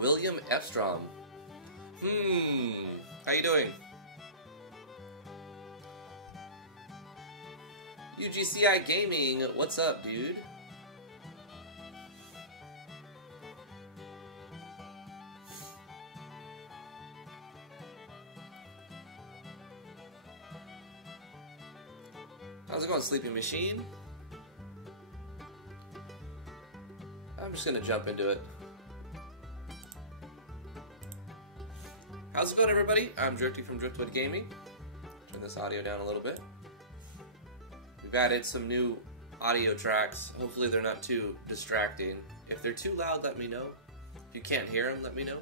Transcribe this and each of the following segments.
William Epstrom. How you doing? UGCI Gaming, what's up, dude? How's it going, Sleeping Machine? I'm just gonna jump into it. How's it going, everybody? I'm Drifty from Driftwood Gaming. Turn this audio down a little bit. We've added some new audio tracks. Hopefully they're not too distracting. If they're too loud, let me know. If you can't hear them, let me know.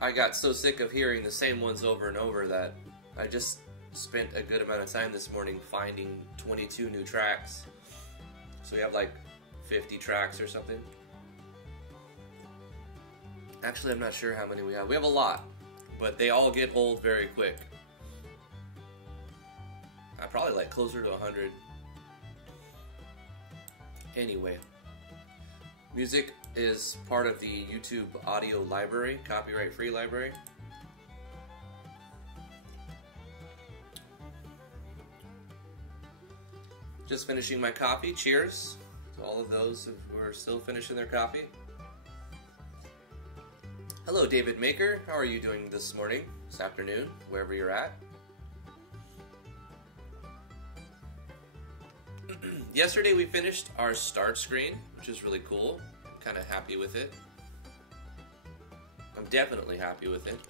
I got so sick of hearing the same ones over and over that I just spent a good amount of time this morning finding 22 new tracks. So we have like 50 tracks or something. Actually, I'm not sure how many we have. We have a lot, but they all get old very quick. I probably like closer to 100. Anyway, music is part of the YouTube audio library, copyright-free library. Just finishing my coffee. Cheers to all of those who are still finishing their coffee. Hello, David Maker. How are you doing this morning, this afternoon, wherever you're at? Yesterday we finished our start screen, which is really cool. Kind of happy with it. I'm definitely happy with it.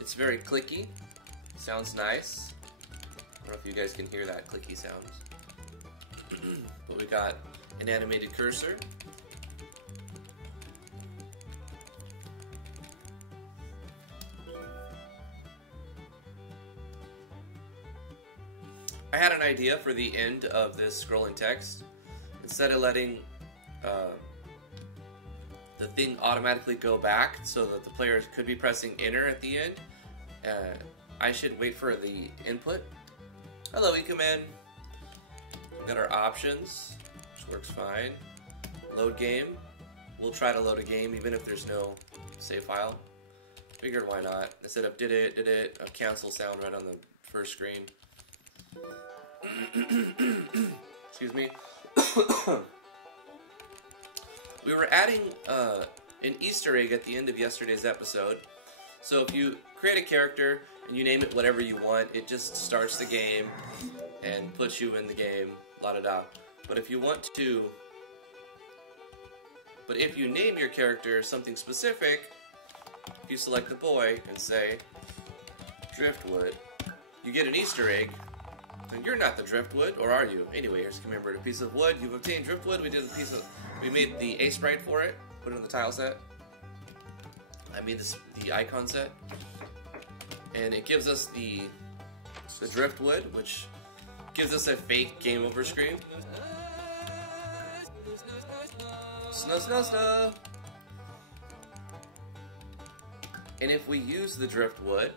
It's very clicky. Sounds nice. I don't know if you guys can hear that clicky sound. But we got an animated cursor. I had an idea for the end of this scrolling text. Instead of letting the thing automatically go back so that the player could be pressing enter at the end, I should wait for the input. Hello, Ecoman. We've got our options, which works fine. Load game. We'll try to load a game even if there's no save file. Figured why not. Instead of did it, a cancel sound right on the first screen. Excuse me. We were adding an Easter egg at the end of yesterday's episode. So if you create a character and you name it whatever you want, it just starts the game and puts you in the game, la-da-da. But if you want to But if you name your character something specific, if you select the boy and say Driftwood, you get an Easter egg. Then you're not the Driftwood, or are you? Anyway, here's commemorated a piece of wood. You've obtained Driftwood. We made the A sprite for it. Put it in the tile set. I made the icon set, and it gives us the Driftwood, which gives us a fake game over screen. Snow, snow, snow. And if we use the Driftwood,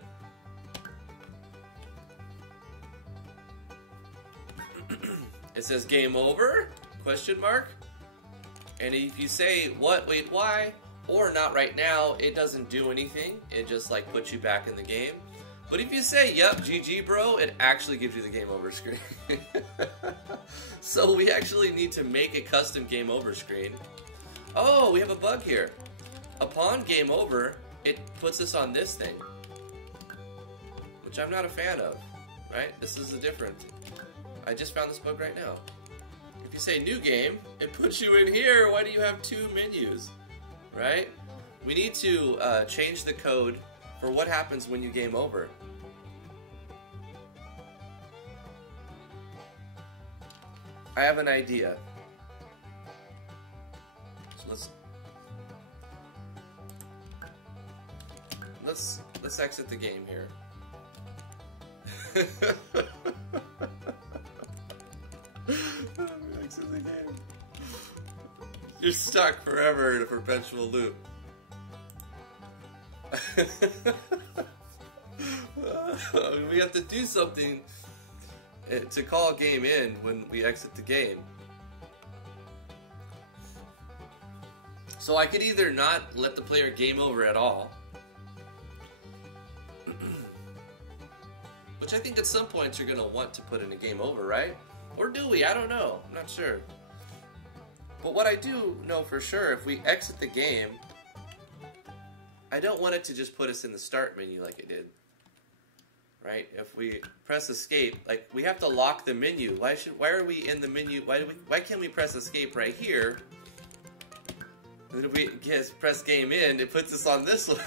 it says game over, question mark. And if you say what, wait, why, or not right now, it doesn't do anything. It just like puts you back in the game. But if you say, yep, GG bro, it actually gives you the game over screen. So we actually need to make a custom game over screen. Oh, we have a bug here. Upon game over, it puts us on this thing, which I'm not a fan of, right? This is a different. I just found this bug right now. If you say new game, it puts you in here. Why do you have two menus, right? We need to change the code for what happens when you game over. I have an idea. So let's exit the game here. Exit the game. You're stuck forever in a perpetual loop. We have to do something to call a game in when we exit the game. So I could either not let the player game over at all, which I think at some points you're going to want to put in a game over, right? Or do we? I don't know. I'm not sure. But what I do know for sure, if we exit the game, I don't want it to just put us in the start menu like it did. Right? If we press escape, like we have to lock the menu. Why are we in the menu? Why can't we press escape right here? And if we press game in, it puts us on this one.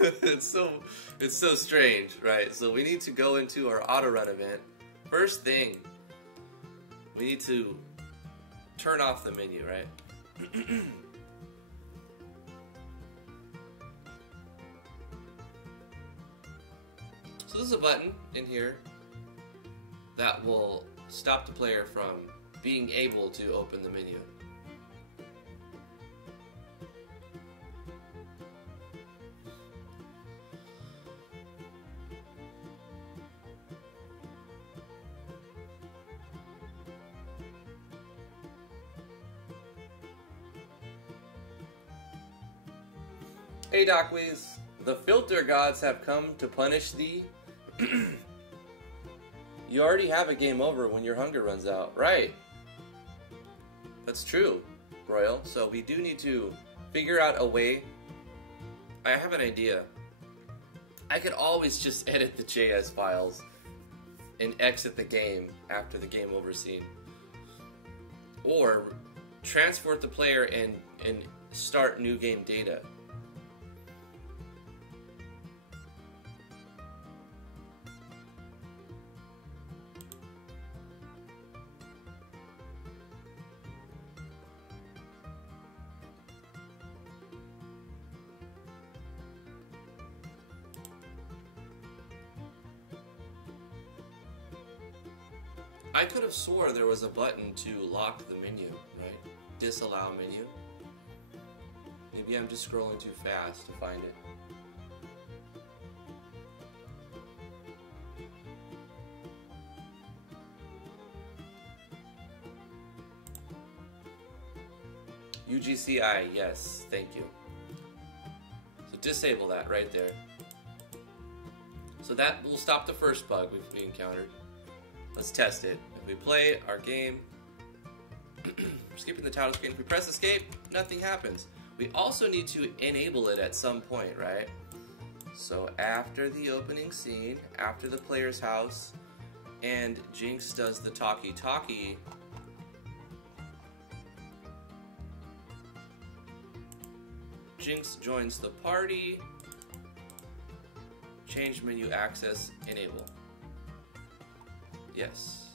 It's so strange, right? So we need to go into our auto run event. First thing, we need to turn off the menu, right? So there's a button in here that will stop the player from being able to open the menu. Hey Docweez, the filter gods have come to punish thee. You already have a game over when your hunger runs out. Right. That's true, Royal. So we do need to figure out a way. I have an idea. I could always just edit the JS files and exit the game after the game over scene. Or transport the player and start new game data. I could have swore there was a button to lock the menu, right? Disallow menu. Maybe I'm just scrolling too fast to find it. UGCI, yes, thank you. So disable that right there. So that will stop the first bug we encountered. Let's test it. If we play our game, skipping the title screen, if we press escape, nothing happens. We also need to enable it at some point, right? So after the opening scene, after the player's house, and Jinx does the talkie-talkie, Jinx joins the party. Change menu access, enable. Yes.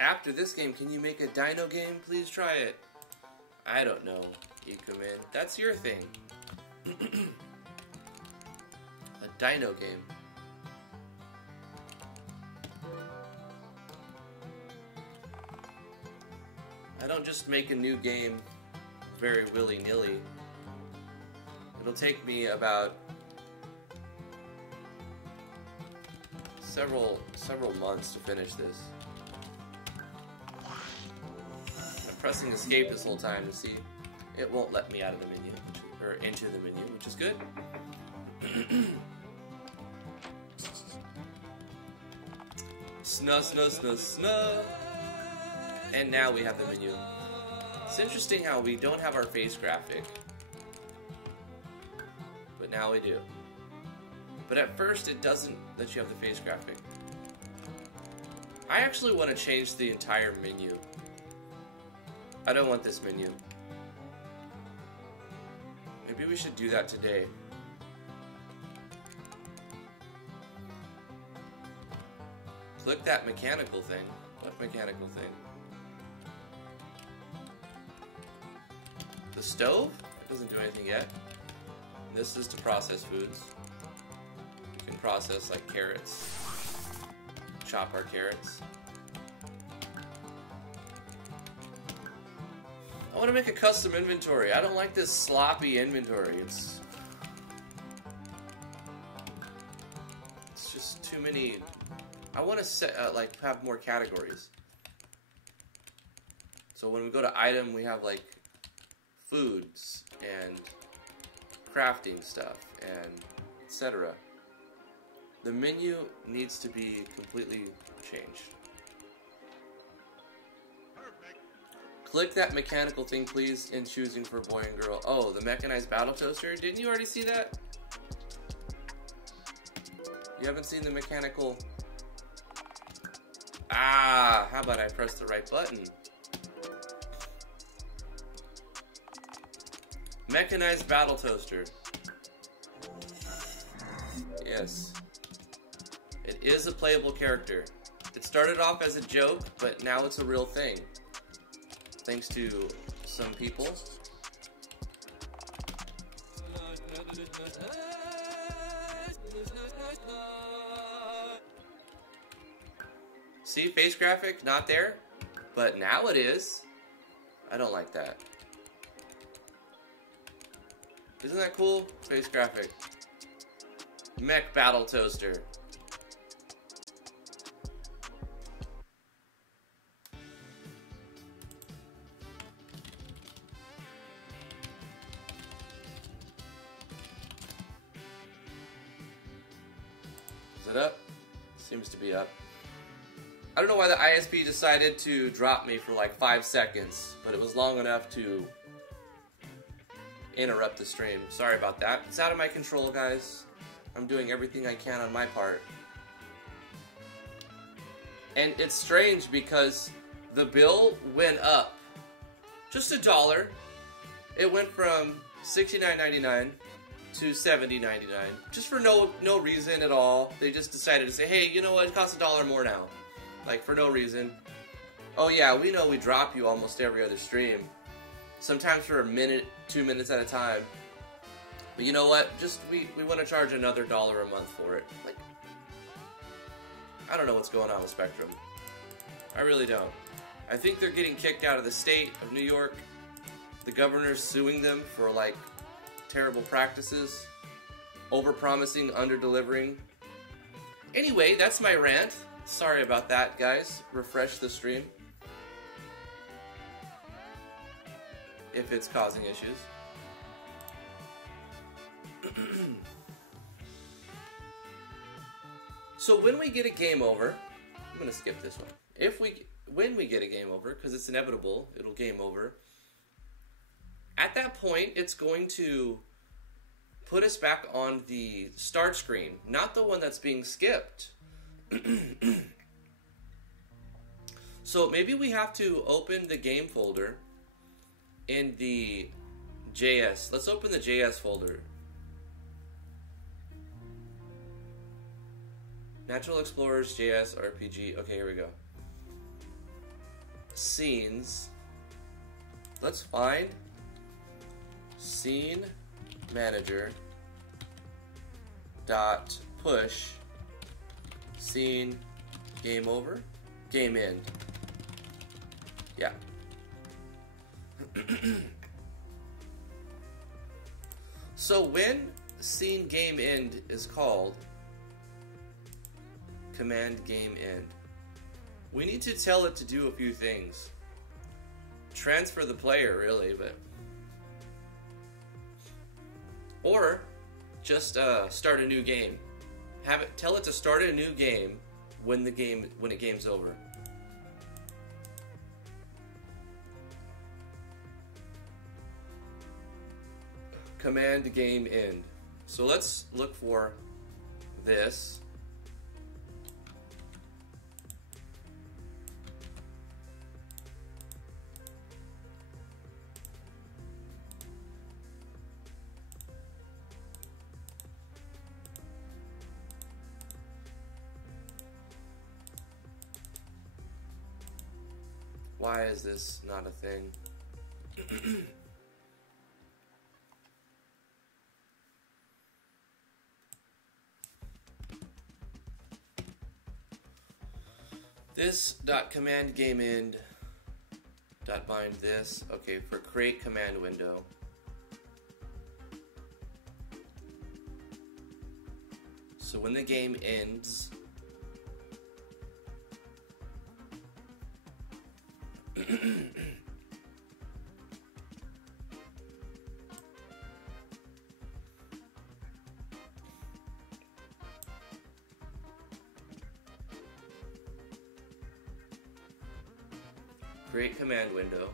After this game, can you make a dino game? Please try it. I don't know, Ikumin. That's your thing. A dino game. I don't just make a new game very willy-nilly. It'll take me about several months to finish this. I'm pressing escape this whole time to see. It won't let me out of the menu, or into the menu, which is good. Snah. And now we have the menu. It's interesting how we don't have our face graphic. But now we do. But at first it doesn't let you have the face graphic. I actually want to change the entire menu. I don't want this menu. Maybe we should do that today. Click that mechanical thing. What mechanical thing? The stove? It doesn't do anything yet. This is to process foods. You can process like carrots. Chop our carrots. I want to make a custom inventory. I don't like this sloppy inventory. It's just too many. I want to set like have more categories. So when we go to item, we have like foods and crafting stuff and etc. The menu needs to be completely changed. Perfect. Click that mechanical thing, please, in choosing for boy and girl. Oh, the mechanized battle toaster? Didn't you already see that? You haven't seen the mechanical... Ah, how about I press the right button? Mechanized battle toaster. Yes. It is a playable character. It started off as a joke, but now it's a real thing. Thanks to some people. See, face graphic, not there, but now it is. I don't like that. Isn't that cool? Face graphic. Mech battle toaster. Is it up? Seems to be up. I don't know why the ISP decided to drop me for like 5 seconds, but it was long enough to interrupt the stream. Sorry about that. It's out of my control, guys. I'm doing everything I can on my part. And it's strange because the bill went up. Just $1. It went from $69.99 to $70.99. Just for no reason at all. They just decided to say, hey, you know what? It costs $1 more now. Like, for no reason. Oh yeah, we know we drop you almost every other stream. Sometimes for a minute, 2 minutes at a time. But you know what? Just, we want to charge another $1 a month for it. Like, I don't know what's going on with Spectrum. I really don't. I think they're getting kicked out of the state of New York. The governor's suing them for, like, terrible practices. Over-promising, under-delivering. Anyway, that's my rant. Sorry about that, guys. Refresh the stream. If it's causing issues. So when we get a game over, I'm gonna skip this one. When we get a game over, because it's inevitable, it'll game over. At that point, it's going to put us back on the start screen, not the one that's being skipped. So maybe we have to open the game folder in the JS. Let's open the JS folder. Natural Explorers, JS, RPG. Okay, here we go. Scenes. Let's find scene manager dot push scene game over game end. Yeah. So when scene game end is called, command game end, we need to tell it to do a few things. Transfer the player, really, but or just start a new game. Have it tell it to start a new game when the game's over. Command game end. So let's look for this. Why is this not a thing? This dot command game end dot bind this. Okay, for create command window. So when the game ends, create command window.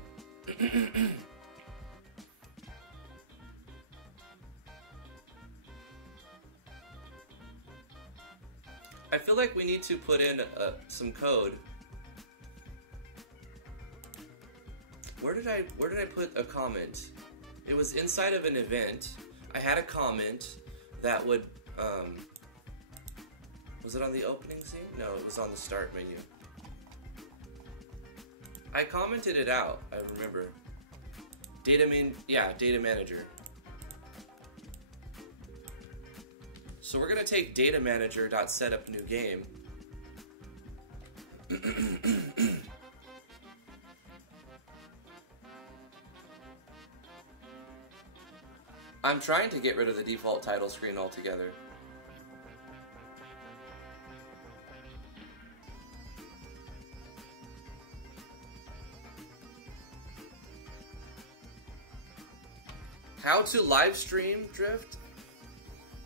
I feel like we need to put in some code. Where did I put a comment? It was inside of an event. I had a comment that would was it on the opening scene? No, it was on the start menu. I commented it out, I remember. Data manager. So we're gonna take data manager.setup new game. I'm trying to get rid of the default title screen altogether. How to live stream Drift?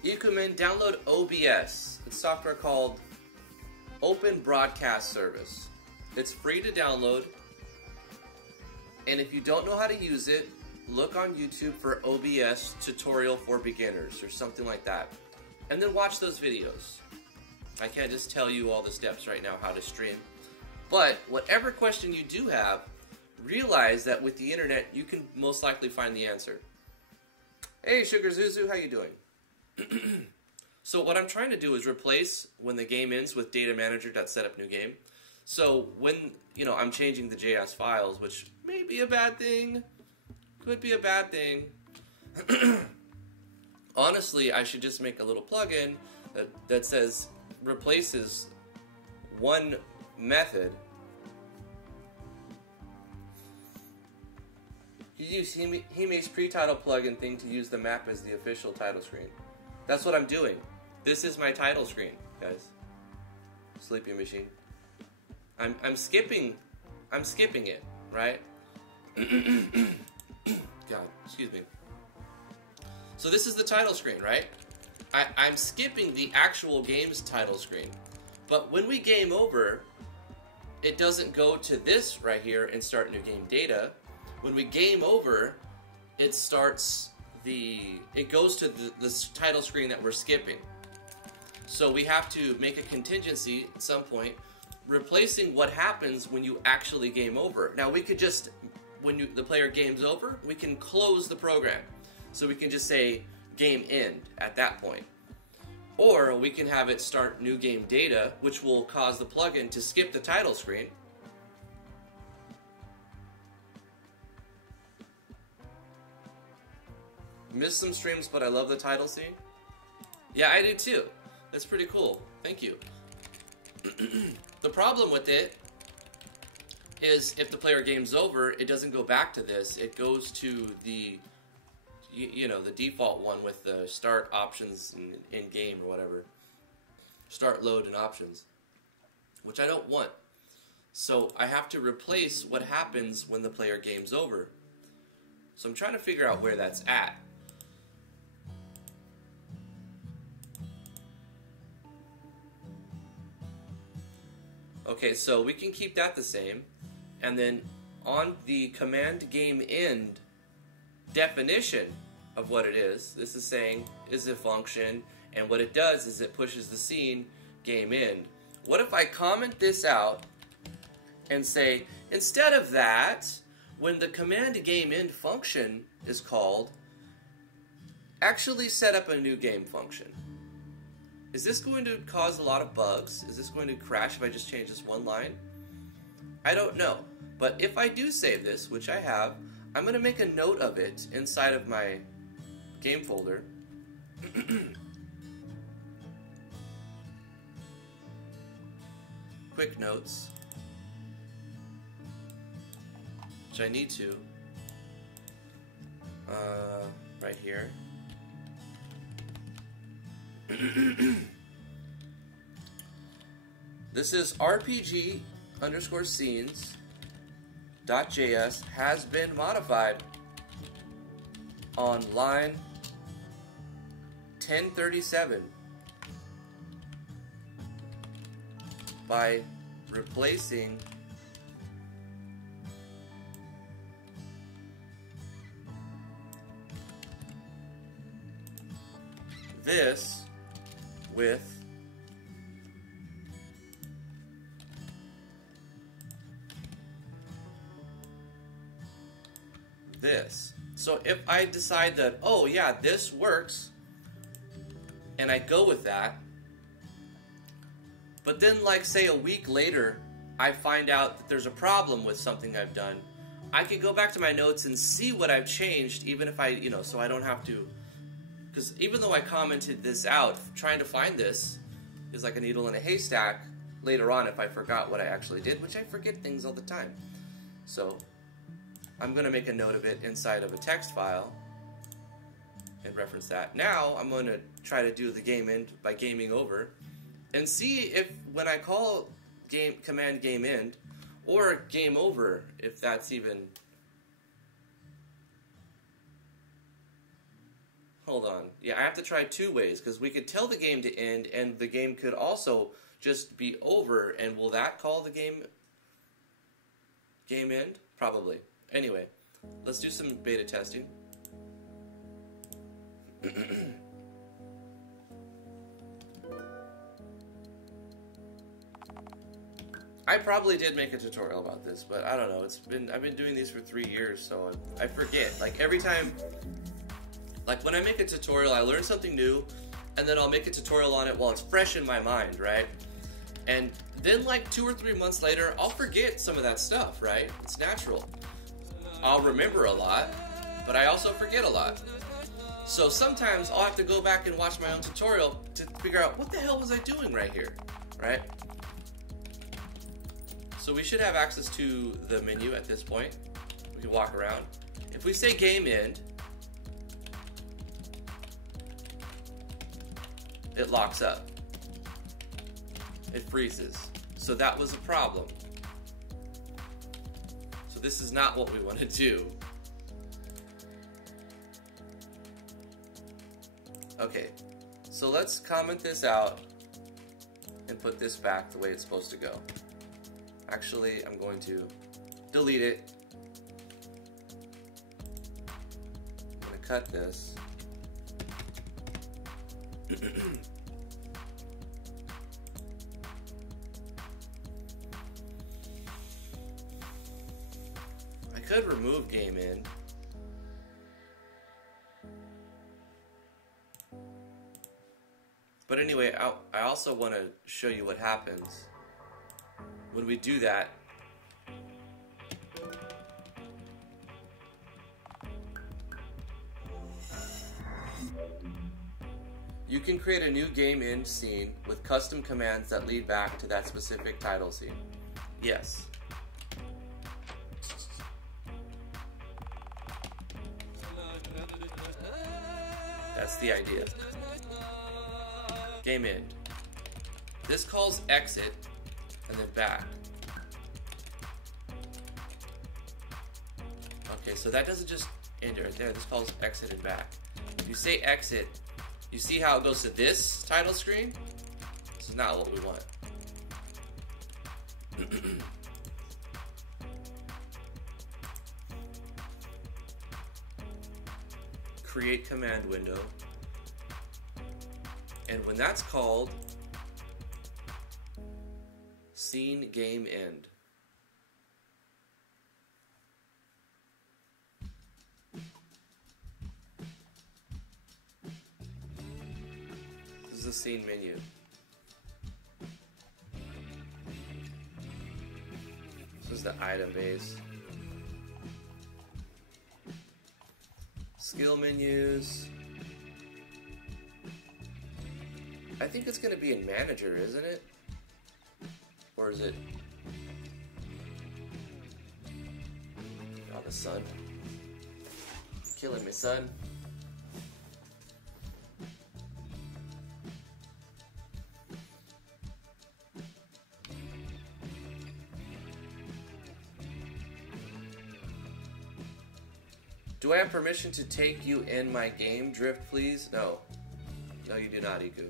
You can download OBS. It's software called Open Broadcast Service. It's free to download. And if you don't know how to use it, look on YouTube for OBS tutorial for beginners or something like that. And then watch those videos. I can't just tell you all the steps right now how to stream. But whatever question you do have, realize that with the internet, you can most likely find the answer. Hey, Sugar Zuzu, how you doing? So what I'm trying to do is replace when the game ends with data manager.setup new game. So when, I'm changing the JS files, which may be a bad thing, could be a bad thing. Honestly, I should just make a little plugin that says replaces one method. You use Jaime's pre-title plugin thing to use the map as the official title screen. That's what I'm doing. This is my title screen, guys. Sleepy machine. I'm skipping it, right? God, excuse me. So this is the title screen, right? I'm skipping the actual game's title screen. But when we game over, it doesn't go to this right here and start new game data. When we game over, it starts it goes to the title screen that we're skipping. So we have to make a contingency at some point, replacing what happens when you actually game over. Now we could just, when the player games over, we can close the program. So we can just say game end at that point. Or we can have it start new game data, which will cause the plugin to skip the title screen. Missed some streams, but I love the title scene. Yeah, I did too. That's pretty cool. Thank you. The problem with it is if the player game's over, it doesn't go back to this. It goes to the, you know, the default one with the start options in game or whatever. Start, load, and options, which I don't want. So I have to replace what happens when the player game's over. So I'm trying to figure out where that's at. Okay, so we can keep that the same, and then on the command game end definition of what it is, this is saying is a function, and what it does is it pushes the scene game end. What if I comment this out and say, instead of that, when the command game end function is called, actually set up a new game function? Is this going to cause a lot of bugs? Is this going to crash if I just change this one line? I don't know. But if I do save this, which I have, I'm going to make a note of it inside of my game folder. Quick notes. Which I need to. Right here. This is RPG_scenes.js has been modified on line 1037 by replacing this with this. So if I decide that, oh yeah, this works, and I go with that, but then like say a week later, I find out that there's a problem with something I've done, I could go back to my notes and see what I've changed, even if I, you know, so I don't have to. Because even though I commented this out, trying to find this is like a needle in a haystack later on if I forgot what I actually did, which I forget things all the time. So I'm going to make a note of it inside of a text file and reference that. Now I'm going to try to do the game end by gaming over and see if when I call command game end or game over, if that's even... Hold on. Yeah, I have to try two ways, because we could tell the game to end, and the game could also just be over, and will that call the game end? Probably. Anyway, let's do some beta testing. I probably did make a tutorial about this, but I don't know. I've been doing these for 3 years, so I forget. Like every time... Like when I make a tutorial, I learn something new, and then I'll make a tutorial on it while it's fresh in my mind, right? And then like 2 or 3 months later, I'll forget some of that stuff, right? It's natural. I'll remember a lot, but I also forget a lot. So sometimes I'll have to go back and watch my own tutorial to figure out what the hell was I doing right here, right? So we should have access to the menu at this point. We can walk around. If we say game end, it locks up. It freezes. So that was a problem. So this is not what we want to do. Okay, so let's comment this out and put this back the way it's supposed to go. Actually, I'm going to delete it. cut this. I could remove game in. But anyway, I also want to show you what happens when we do that. You can create a new game in scene with custom commands that lead back to that specific title scene. Yes. That's the idea. Game end. This calls exit and then back. Okay, so that doesn't just end it right there. This calls exit and back. If you say exit, you see how it goes to this title screen? This is not what we want. Create command window. And when that's called, scene game end. This is the scene menu. This is the item base. Skill menus. I think it's going to be in manager, isn't it? Or is it? Oh, the sun. Killing me, son. Do I have permission to take you in my game, Drift, please? No. No, you do not, Iku.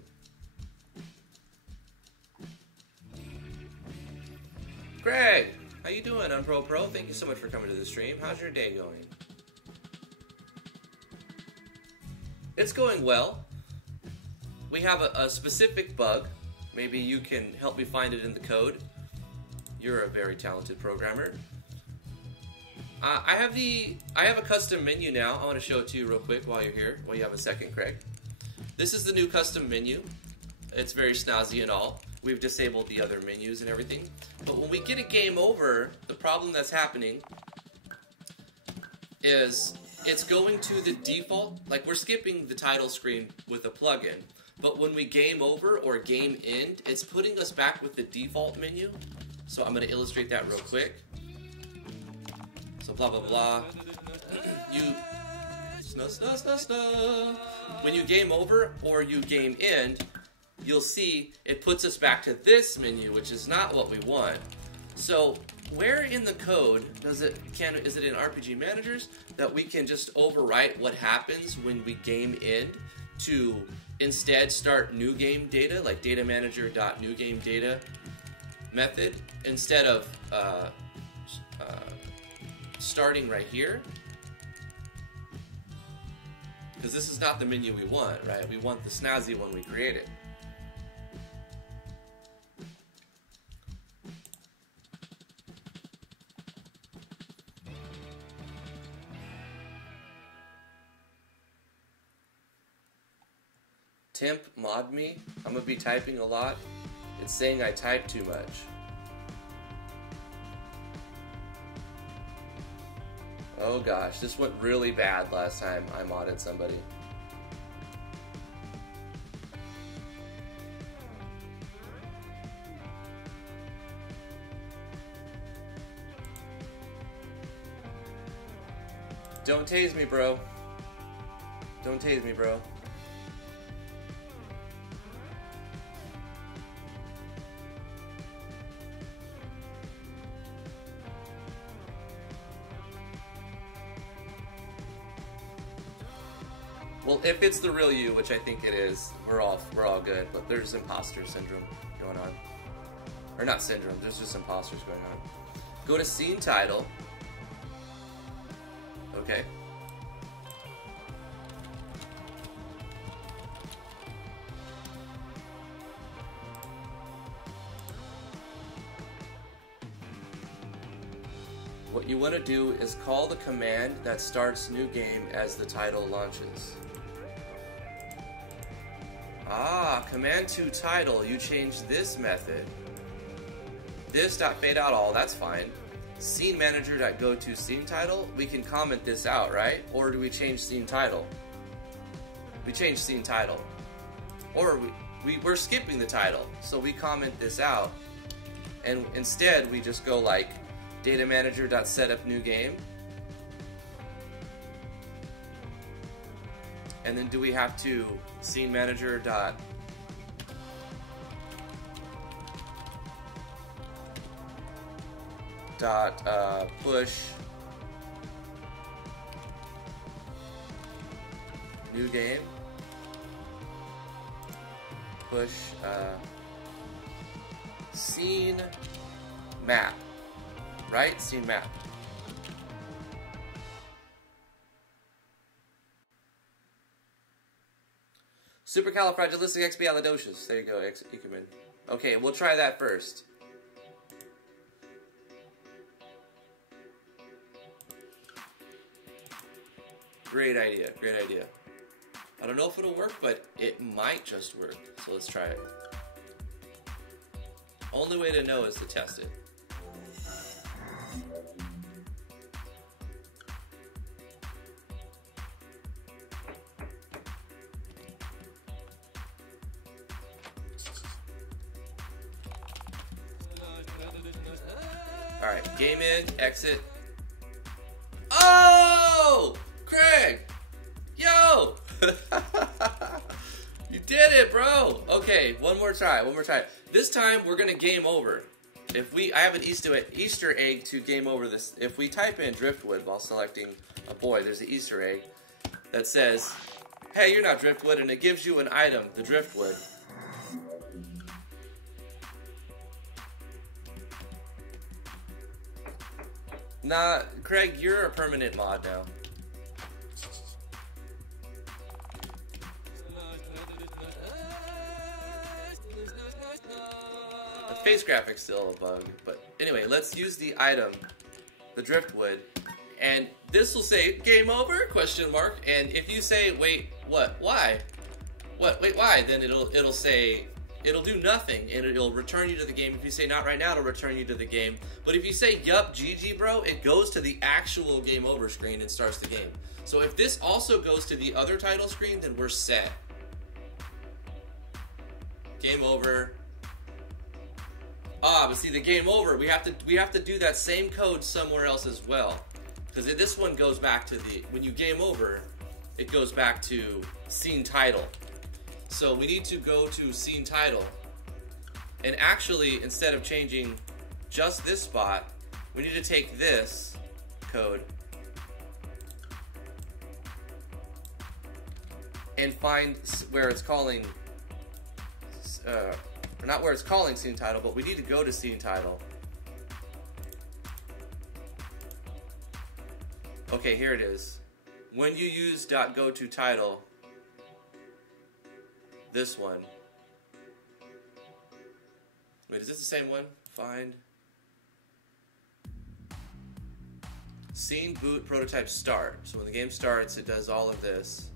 Greg, how you doing? I'm Pro. Thank you so much for coming to the stream. How's your day going? It's going well. We have a specific bug. Maybe you can help me find it in the code. You're a very talented programmer. I have a custom menu now. I want to show it to you real quick while you're here, while you have a second, Craig. This is the new custom menu. It's very snazzy and all. We've disabled the other menus and everything. But when we get a game over, the problem that's happening is it's going to the default, like we're skipping the title screen with a plugin. But when we game over or game end, it's putting us back with the default menu. So I'm going to illustrate that real quick. So blah, blah, blah. When you game over or you game end, you'll see it puts us back to this menu, which is not what we want. So where in the code is it in RPG managers that we can just overwrite what happens when we game end to instead start new game data, like data manager.new game data method, instead of starting right here? Because this is not the menu we want, right? We want the snazzy one we created. Temp mod me. I'm gonna be typing a lot. It's saying I type too much. Oh gosh, this went really bad last time I modded somebody. Don't tase me, bro. Don't tase me, bro. Well, if it's the real you, which I think it is, we're all good. But there's imposter syndrome going on, or not syndrome. There's just imposters going on. Go to scene title. Okay. What you want to do is call the command that starts new game as the title launches. Ah, command to title, you change this method. This.fadeOutAll, that's fine. Scene manager.go to scene title, we can comment this out, right? Or do we change scene title? We change scene title. Or we're skipping the title, so we comment this out. And instead, we just go like data manager.setup new game. And then do we have to scene manager dot push new game, push scene map, right? Scene map. Supercalifragilisticexpialidocious. There you go, Ikumen. Okay, we'll try that first. Great idea, great idea. I don't know if it'll work, but it might just work. So let's try it. Only way to know is to test it. Alright, game in, exit. Oh! Craig! Yo! You did it, bro! Okay, one more try. This time, we're gonna game over. I have an Easter egg to game over this. If we type in Driftwood while selecting a boy, there's an Easter egg that says, hey, you're not Driftwood, and it gives you an item, the Driftwood. Nah, Craig, you're a permanent mod now. The face graphic's still a bug, but anyway, let's use the item, the Driftwood, and this will say game over, question mark, and if you say, wait, what, why? What, wait, why? Then it'll say, it'll do nothing, and it'll return you to the game. If you say not right now, it'll return you to the game. But if you say, yup, GG, bro, it goes to the actual game over screen and starts the game. So if this also goes to the other title screen, then we're set. Game over. Ah, but see, the game over, we have to do that same code somewhere else as well. Because this one goes back to when you game over, it goes back to scene title. So we need to go to scene title, and actually, instead of changing just this spot, we need to take this code and find where it's calling, or not where it's calling scene title, but we need to go to scene title. Okay, here it is. When you use .go to title, this one. Wait, is this the same one? Find. Scene, boot, prototype, start. So when the game starts, it does all of this.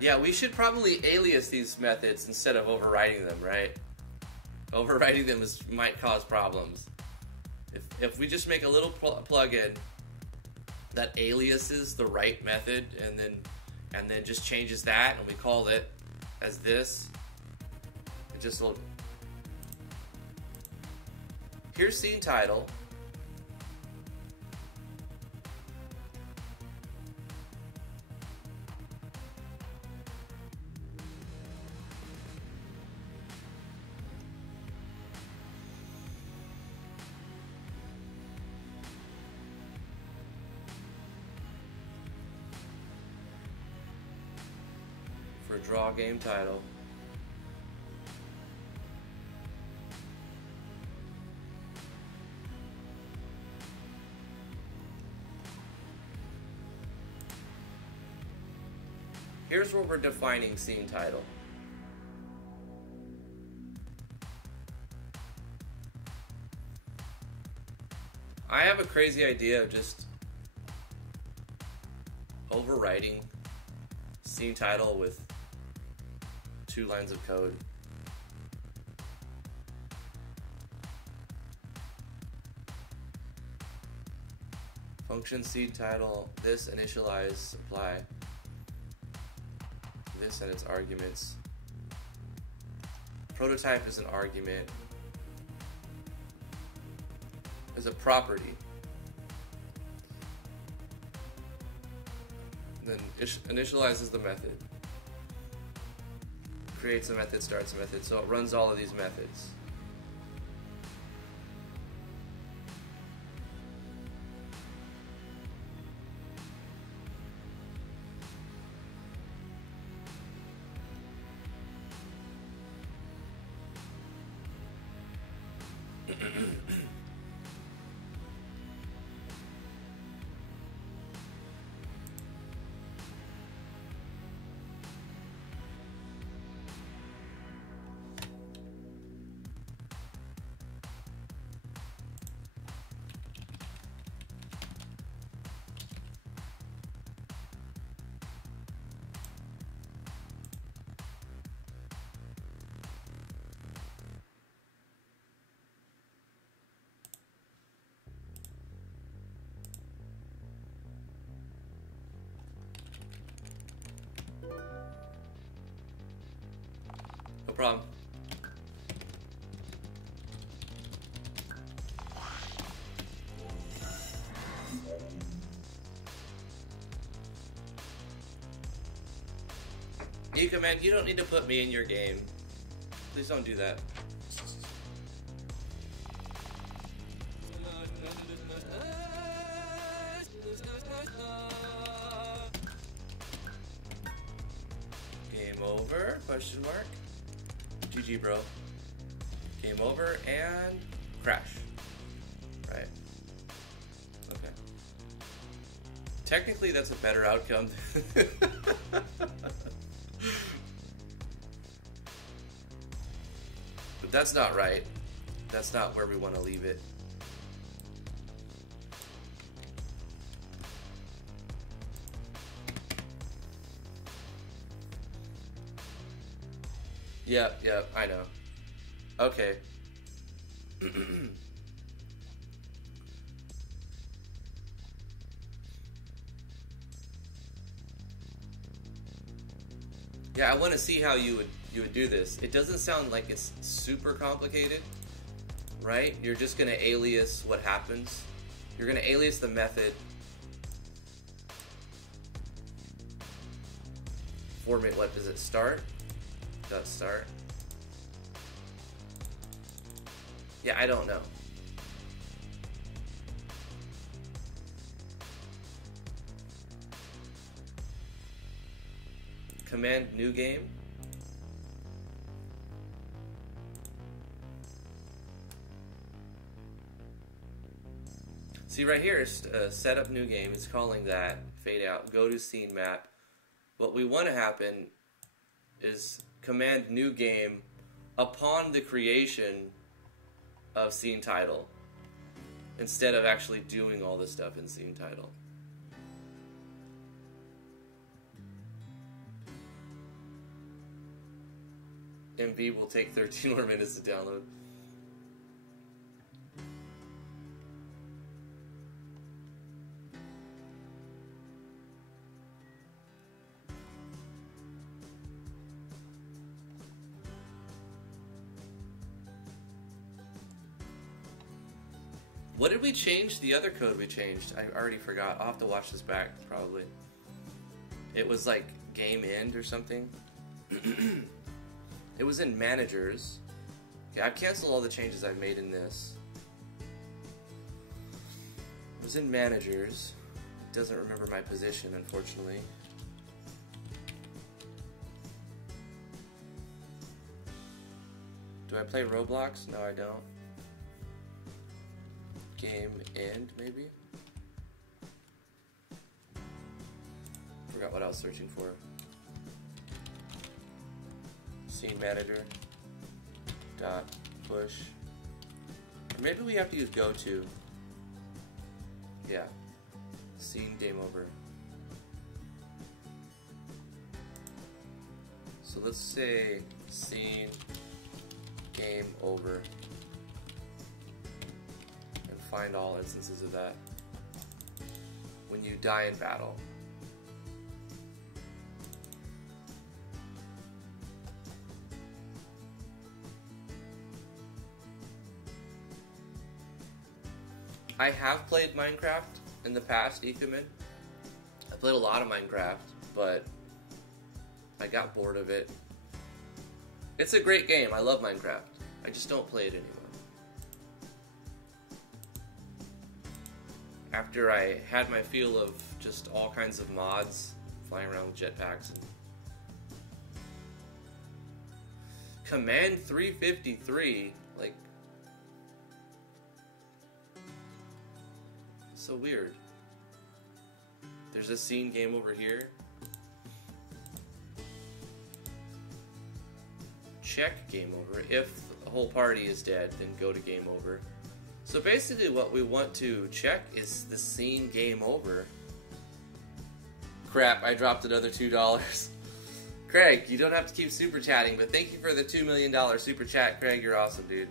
Yeah, we should probably alias these methods instead of overriding them, right? Overriding them might cause problems. If we just make a little plugin that aliases the right method and then just changes that, and we call it as this, it just will. Here's scene title. For draw game title. Here's where we're defining scene title. I have a crazy idea of just overwriting scene title with 2 lines of code. Function scene title, this initialize apply, this and its arguments. Prototype is an argument, is a property. Then initializes the method. Creates a method, starts a method, so it runs all of these methods. No problem. Nika, man, you don't need to put me in your game. Please don't do that. Game over? Question mark. GG, bro. Game over and crash. Right. Okay. Technically, that's a better outcome. But that's not right. That's not where we want to leave it. Yep, I know. Okay. Yeah, I want to see how you would do this. It doesn't sound like it's super complicated, right? You're just going to alias what happens. You're going to alias the method. Format, what does it start? Dot start. Yeah, I don't know. Command new game. See right here, set up new game. It's calling that fade out. Go to scene map. What we want to happen is command new game upon the creation of scene title instead of actually doing all this stuff in scene title. MV will take 13 more minutes to download. What did we change? The other code we changed. I already forgot. I'll have to watch this back, probably. It was like game end or something. It was in managers. Okay, I've canceled all the changes I've made in this. It was in managers. It doesn't remember my position, unfortunately. Do I play Roblox? No, I don't. Game end, maybe? Forgot what I was searching for. Scene manager. Dot push. Or maybe we have to use go to. Yeah. Scene game over. So let's say scene game over. And find all instances of that. When you die in battle. I have played Minecraft in the past, Ikumen. I played a lot of Minecraft, but I got bored of it. It's a great game. I love Minecraft. I just don't play it anymore. After I had my feel of just all kinds of mods, flying around with jetpacks. And Command 353, like, so weird. There's a scene game over here. Check game over. If the whole party is dead, then go to game over. So basically what we want to check is the scene game over. Crap, I dropped another $2. Craig, you don't have to keep super chatting, but thank you for the $2 million super chat. Craig, you're awesome, dude.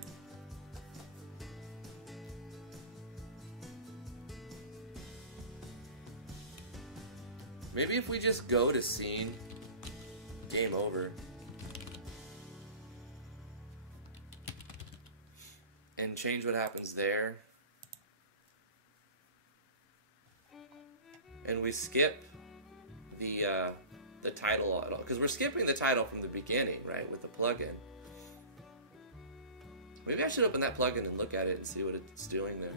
Maybe if we just go to scene game over. And change what happens there. And we skip the title at all. Because we're skipping the title from the beginning, right? With the plugin. Maybe I should open that plugin and look at it and see what it's doing there.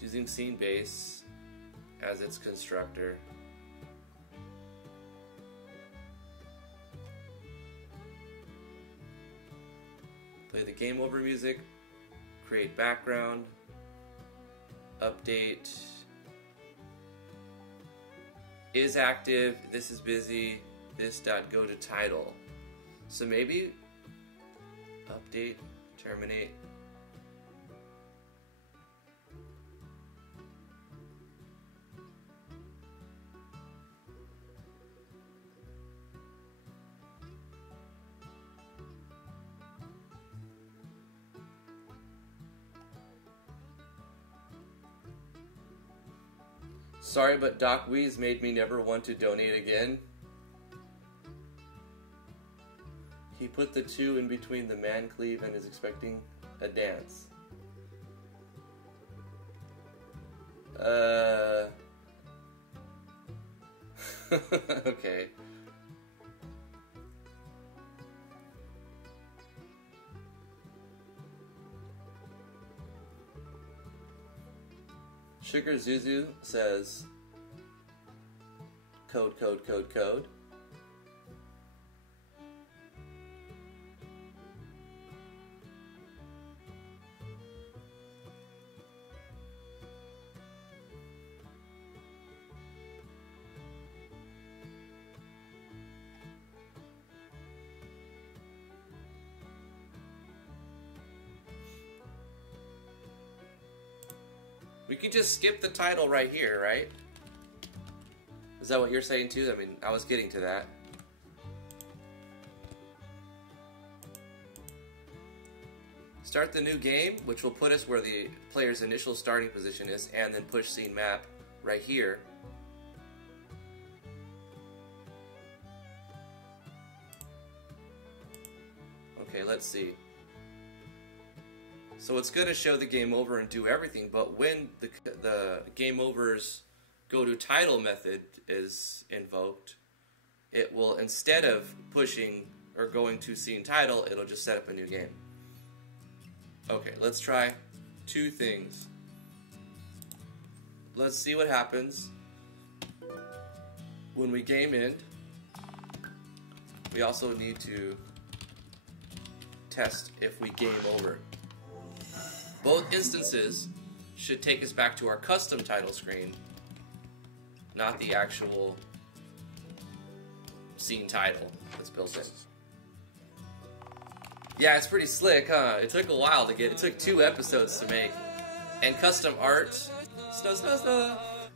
Using scene base as its constructor. Play the game over music, create background, update, is active, this is busy, this dot go to title. So maybe update, terminate. Sorry, but Doc Weeze made me never want to donate again. He put the 2 in between the man cleave and is expecting a dance. Okay. Sugar Zuzu says, code. We could just skip the title right here, right? Is that what you're saying too? I mean, I was getting to that. Start the new game, which will put us where the player's initial starting position is, and then push scene map right here. Okay, let's see. So it's going to show the game over and do everything, but when the game over's go to title method is invoked, it will, instead of pushing or going to scene title, it'll just set up a new game. Okay, let's try 2 things. Let's see what happens when we game in. We also need to test if we game over. Both instances should take us back to our custom title screen, not the actual scene title that's built in. Yeah, it's pretty slick, huh? It took a while to get. It took 2 episodes to make. And custom art.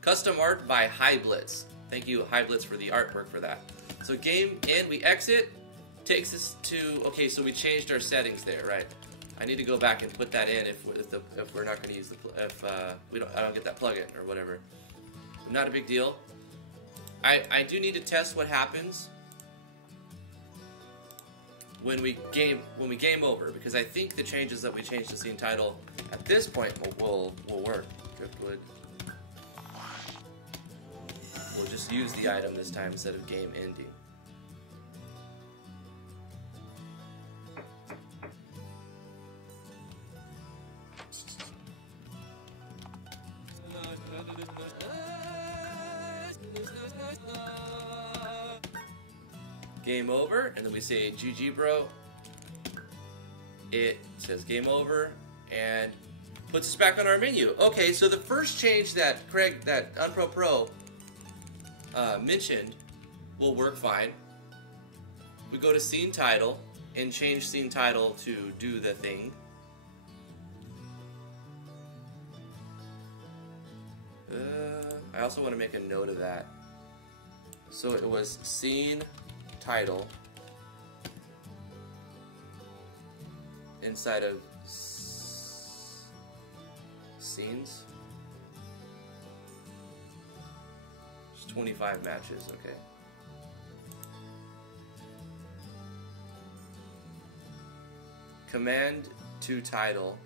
Custom art by High Blitz. Thank you, High Blitz, for the artwork for that. So game in, we exit. Takes us to, okay, so we changed our settings there, right? I need to go back and put that in if we're not going to use the, I don't get that plugin or whatever. Not a big deal. I do need to test what happens when we game over, because I think the changes that we changed to scene title at this point will work. Driftwood. We'll just use the item this time instead of game ending. Game over, and then we say GG bro. It says game over and puts us back on our menu. Okay, so the first change that Unpro Pro mentioned will work fine. We go to scene title and change scene title to do the thing. I also want to make a note of that. So it was scene title inside of scenes. There's 25 matches, okay. Command to title.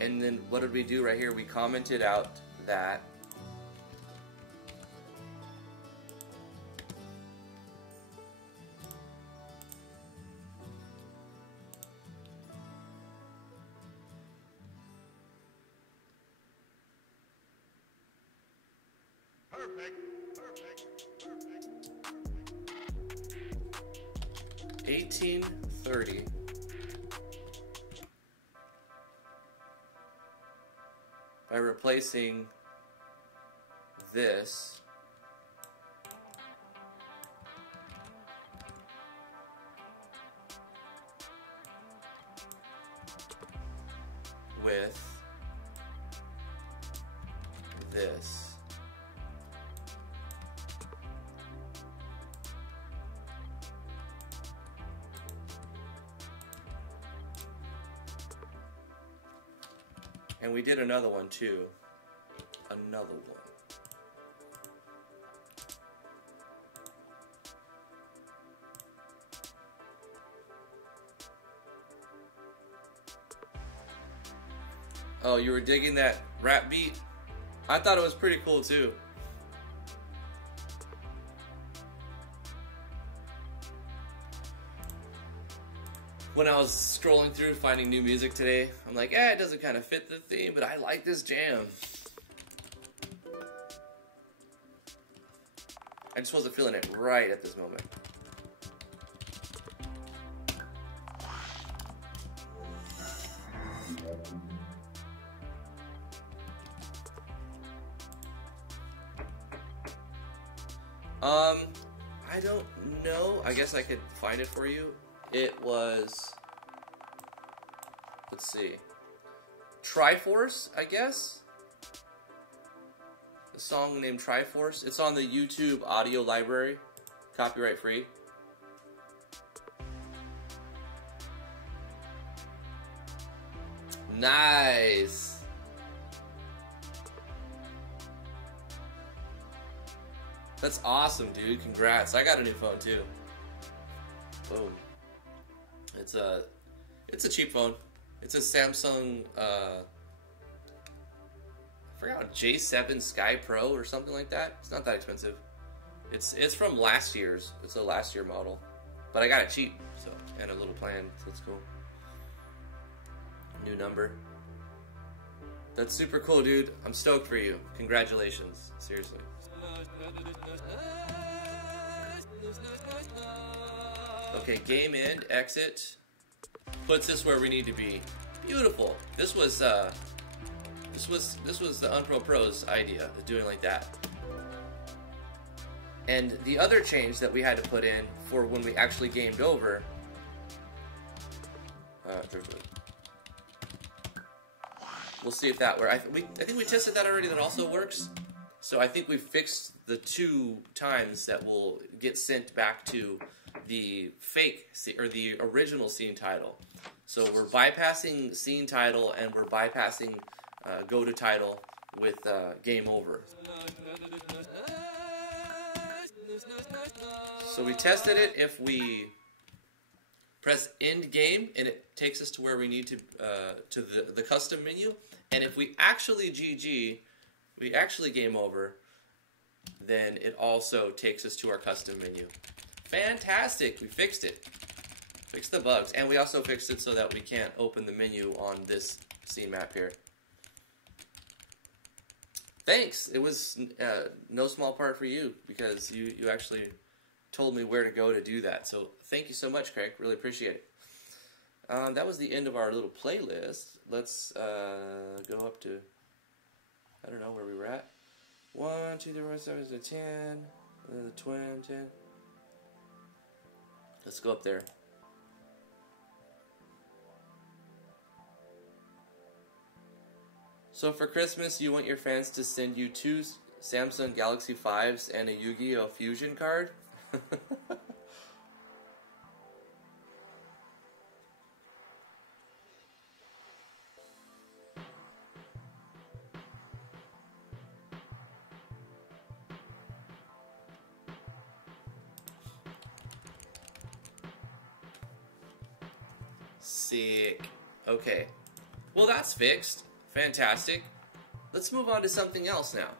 And then what did we do right here? We commented out that Perfect. 1830. By replacing this with this. And we did another one too. Another one. Oh, you were digging that rap beat? I thought it was pretty cool too. When I was scrolling through finding new music today, I'm like, it doesn't kind of fit the theme, but I like this jam. I just wasn't feeling it right at this moment. I don't know. I guess I could find it for you. It was, let's see, Triforce, I guess? A song named Triforce. It's on the YouTube audio library, copyright free. Nice. That's awesome, dude. Congrats. I got a new phone too. Boom. It's a cheap phone. It's a Samsung, I forgot, J7 Sky Pro or something like that. It's not that expensive. It's from last year's. It's a last year model, but I got it cheap, so, and a little plan, so it's cool. New number. That's super cool, dude. I'm stoked for you. Congratulations. Seriously. Okay, game end, exit. Puts us where we need to be. Beautiful. This was the Unpro Pro's idea of doing like that. And the other change that we had to put in for when we actually gamed over, we'll see if that works. I think we tested that already. That also works. So I think we fixed the 2 times that will get sent back to the fake or the original scene title. So we're bypassing scene title and we're bypassing go to title with game over. So we tested it. If we press end game, and it takes us to where we need to the custom menu. And if we actually GG, we actually game over, then it also takes us to our custom menu. Fantastic! We fixed it. Fixed the bugs. And we also fixed it so that we can't open the menu on this scene map here. Thanks! It was no small part for you, because you actually told me where to go to do that. So thank you so much, Craig. Really appreciate it. That was the end of our little playlist. Let's go up to, I don't know where we were at. 1, 2, 3, 4, 5, 6, 7, 10. The 10. Let's go up there. So for Christmas, you want your fans to send you 2 Samsung Galaxy 5s and a Yu-Gi-Oh! Fusion card? Sick. Okay. Well, that's fixed. Fantastic. Let's move on to something else now.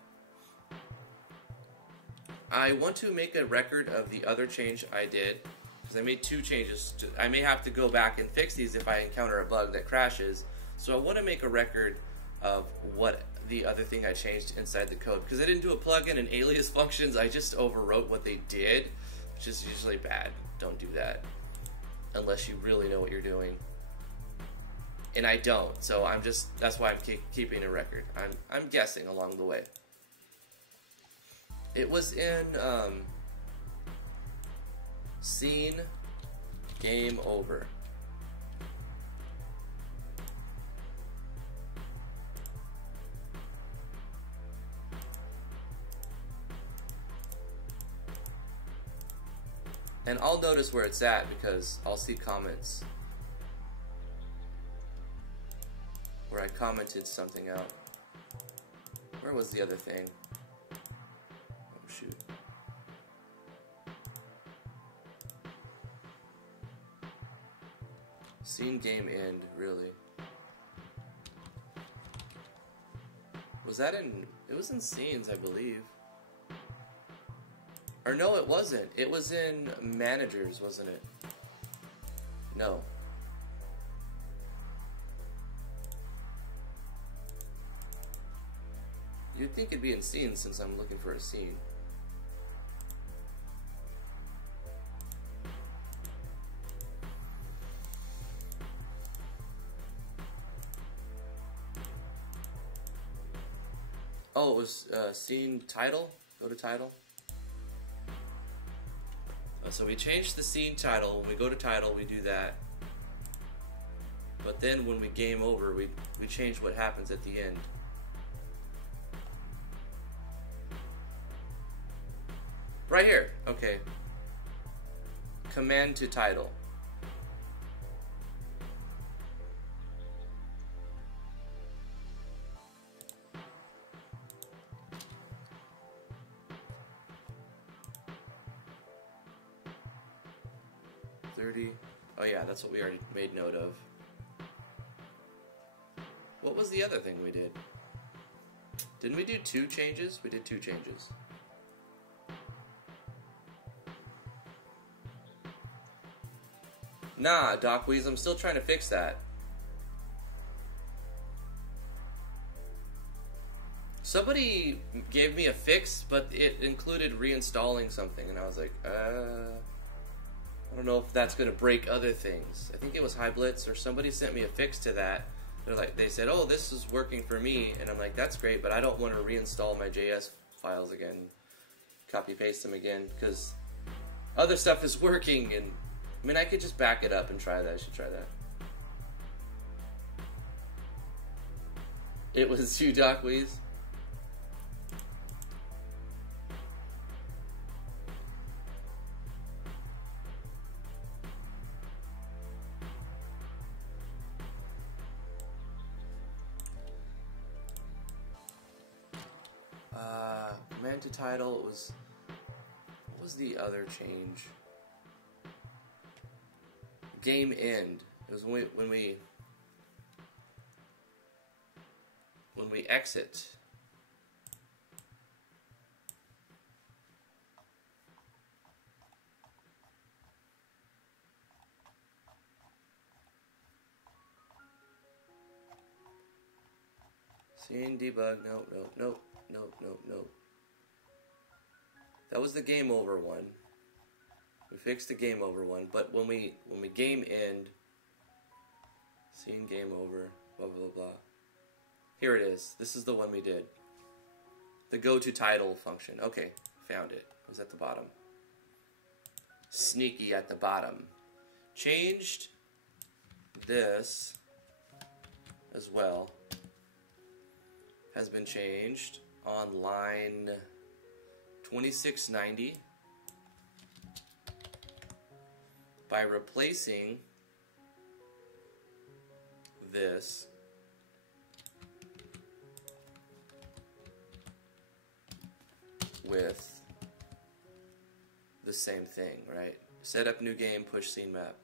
I want to make a record of the other change I did, because I made 2 changes. I may have to go back and fix these if I encounter a bug that crashes. So I want to make a record of what the other thing I changed inside the code, because I didn't do a plugin and alias functions. I just overwrote what they did, which is usually bad. Don't do that unless you really know what you're doing. And I don't, so that's why I'm keeping a record. I'm guessing along the way. It was in scene game over. And I'll notice where it's at because I'll see comments where I commented something out. Where was the other thing? Oh shoot. Scene game end, really. Was that in, it was in scenes, I believe. Or no, it wasn't. It was in managers, wasn't it? No. You'd think it'd be in scenes since I'm looking for a scene. Oh, it was scene title. Go to title. So we changed the scene title. When we go to title, we do that. But then when we game over, we change what happens at the end. Right here. Okay. Command to title. Oh yeah, that's what we already made note of. What was the other thing we did? Didn't we do 2 changes? We did 2 changes. Nah, Doc Weeze, I'm still trying to fix that. Somebody gave me a fix, but it included reinstalling something, and I was like, I don't know if that's going to break other things. I think it was High Blitz or somebody sent me a fix to that. They said, oh, this is working for me. And I'm like, that's great, but I don't want to reinstall my JS files again copy paste them again because other stuff is working, and I mean I could just back it up and try that. I should try that. It was you, Doc Weeze. Command to title, it was, what was the other change? Game end. It was when we exit. Scene debug, nope. That was the game over one. We fixed the game over one, but when we game end, scene game over, blah blah blah. Here it is. This is the one we did. The go to title function. Okay, found it. It was at the bottom. Sneaky at the bottom. Changed this as well. Has been changed on line 2690 by replacing this with the same thing, right? Set up new game, push scene map.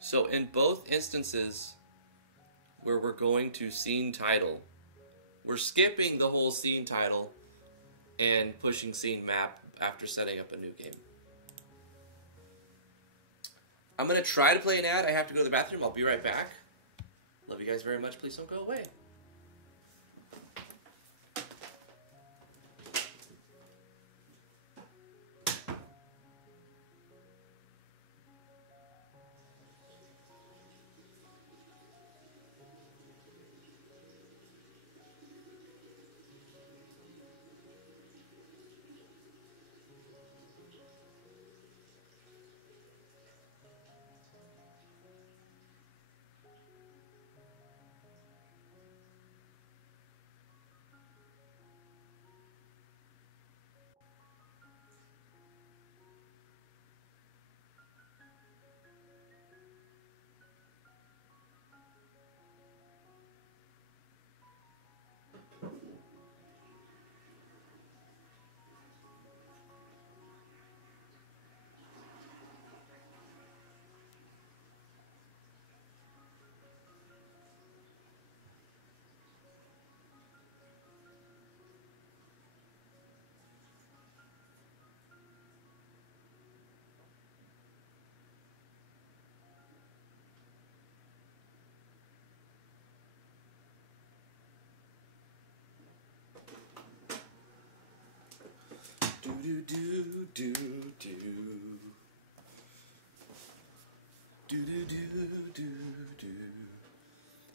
So in both instances where we're going to scene title, we're skipping the whole scene title and pushing scene map after setting up a new game. I'm going to try to play an ad. I have to go to the bathroom. I'll be right back. Love you guys very much. Please don't go away.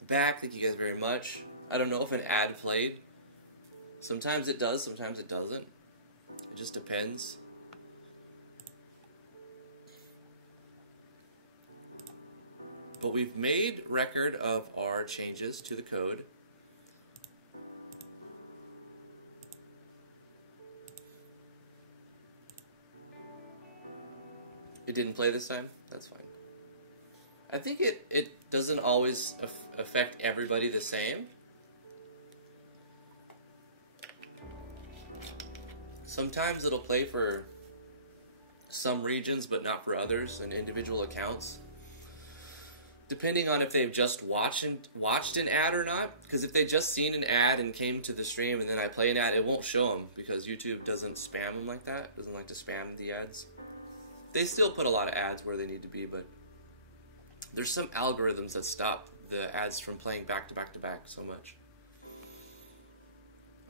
Back, thank you guys very much. I don't know if an ad played. Sometimes it does, sometimes it doesn't. It just depends. But we've made record of our changes to the code. It didn't play this time? That's fine. I think it doesn't always affect everybody the same. Sometimes it'll play for some regions but not for others and individual accounts. Depending on if they've just watched an ad or not. Because if they just seen an ad and came to the stream and then I play an ad, it won't show them because YouTube doesn't spam them like that. Doesn't like to spam the ads. They still put a lot of ads where they need to be, but there's some algorithms that stop the ads from playing back to back to back so much.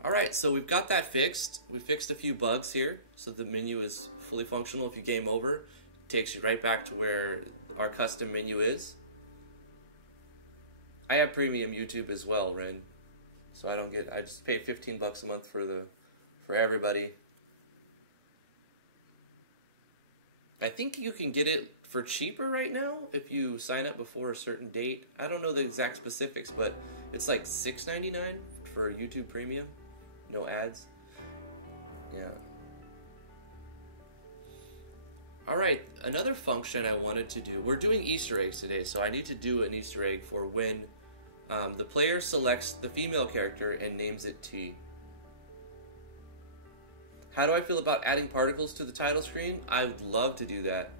Alright, so we've got that fixed. We fixed a few bugs here, so the menu is fully functional. If you game over, it takes you right back to where our custom menu is. I have premium YouTube as well, Ren. So I don't get. I just pay $15 a month for everybody. I think you can get it for cheaper right now if you sign up before a certain date. I don't know the exact specifics, but it's like $6.99 for YouTube Premium, no ads. Yeah. All right, another function I wanted to do. We're doing Easter eggs today, so I need to do an Easter egg for when the player selects the female character and names it T. How do I feel about adding particles to the title screen? I would love to do that.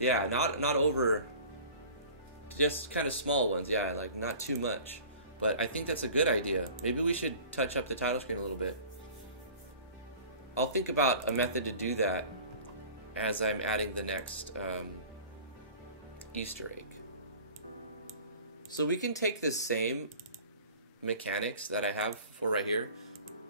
Yeah, not over, just kind of small ones. Yeah, like not too much. But I think that's a good idea. Maybe we should touch up the title screen a little bit. I'll think about a method to do that as I'm adding the next Easter egg. So we can take the same mechanics that I have for right here.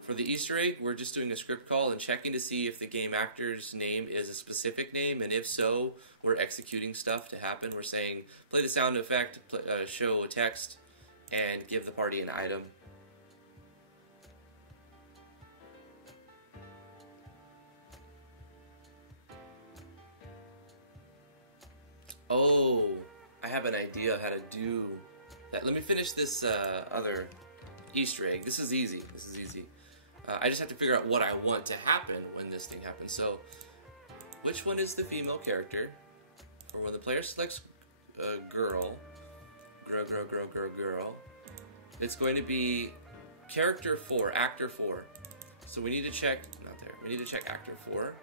For the Easter egg, we're just doing a script call and checking to see if the game actor's name is a specific name, and if so, we're executing stuff to happen. We're saying, play the sound effect, show a text, and give the party an item. Oh, I have an idea of how to do that. Let me finish this other Easter egg. This is easy. This is easy. I just have to figure out what I want to happen when this thing happens. So, which one is the female character? Or when the player selects a girl, it's going to be character 4, actor 4. So we need to check, not there, we need to check actor 4.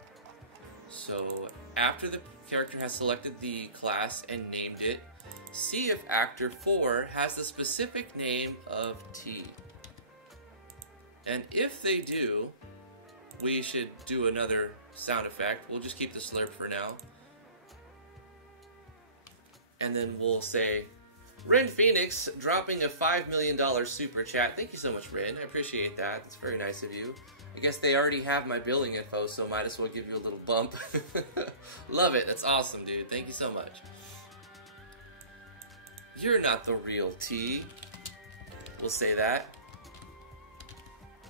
So after the character has selected the class and named it, see if actor 4 has the specific name of T. And if they do, we should do another sound effect. We'll just keep the slurp for now. And then we'll say, Ren Phoenix dropping a $5 million super chat. Thank you so much, Ren. I appreciate that. It's very nice of you. I guess they already have my billing info, so might as well give you a little bump. Love it. That's awesome, dude. Thank you so much. You're not the real T. We'll say that.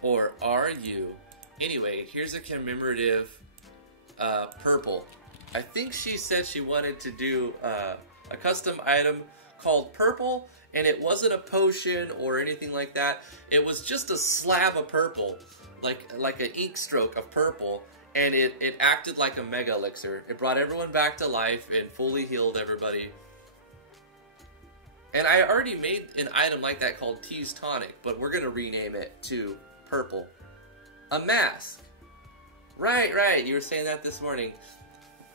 Or are you? Anyway, here's a commemorative purple. I think she said she wanted to do a custom item called purple, and it wasn't a potion or anything like that. It was just a slab of purple, like an ink stroke of purple, and it acted like a mega elixir. It brought everyone back to life and fully healed everybody. And I already made an item like that called T's Tonic, but we're gonna rename it to purple. A mask. Right, you were saying that this morning.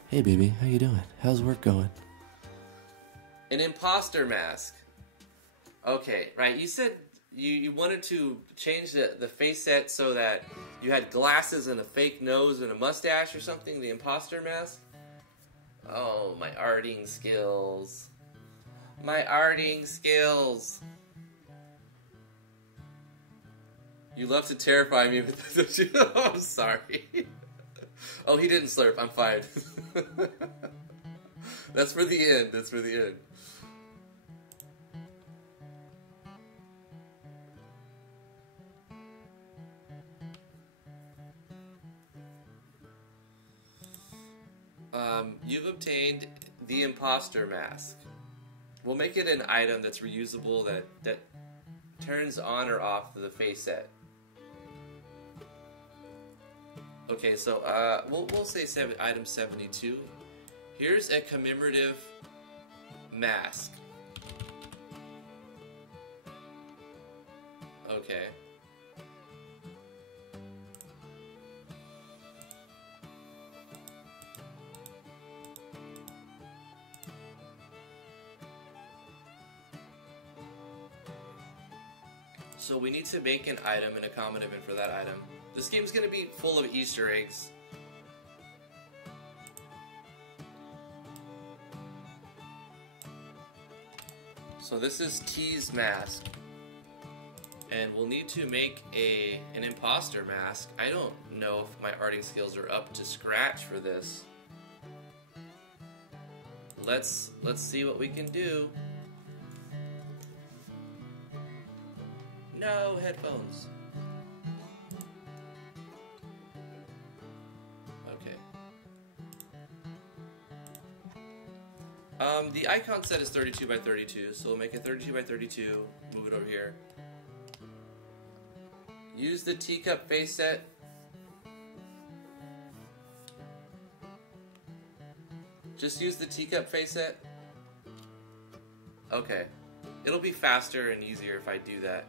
Hey baby, how you doing? How's work going? An imposter mask. Okay, right, you said you wanted to change the face set so that you had glasses and a fake nose and a mustache or something, the imposter mask? Oh, my arting skills. My arting skills. You love to terrify me with the... Oh, I'm sorry. Oh, he didn't slurp. I'm fine. That's for the end. That's for the end. You've obtained the imposter mask. We'll make it an item that's reusable that turns on or off the face set. Okay, so we'll say item 72. Here's a commemorative mask. Okay. So we need to make an item and a common event for that item. This game's gonna be full of Easter eggs. So this is T's mask. And we'll need to make an imposter mask. I don't know if my arting skills are up to scratch for this. Let's see what we can do. No headphones. Okay. The icon set is 32 by 32, so we'll make it 32 by 32. Move it over here. Use the teacup face set. Just use the teacup face set. Okay. It'll be faster and easier if I do that.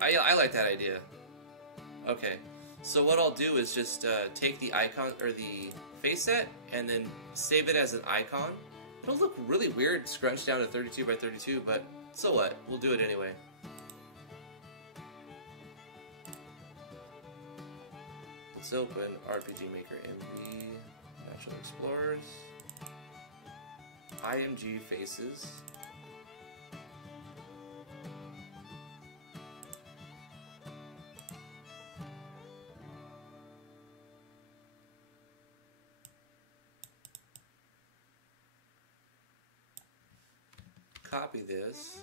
I like that idea. Okay. So what I'll do is just take the icon or the face set and then save it as an icon. It'll look really weird scrunched down to 32 by 32, but so what? We'll do it anyway. Let's open RPG Maker MV, Natural Explorers, IMG Faces. Copy this.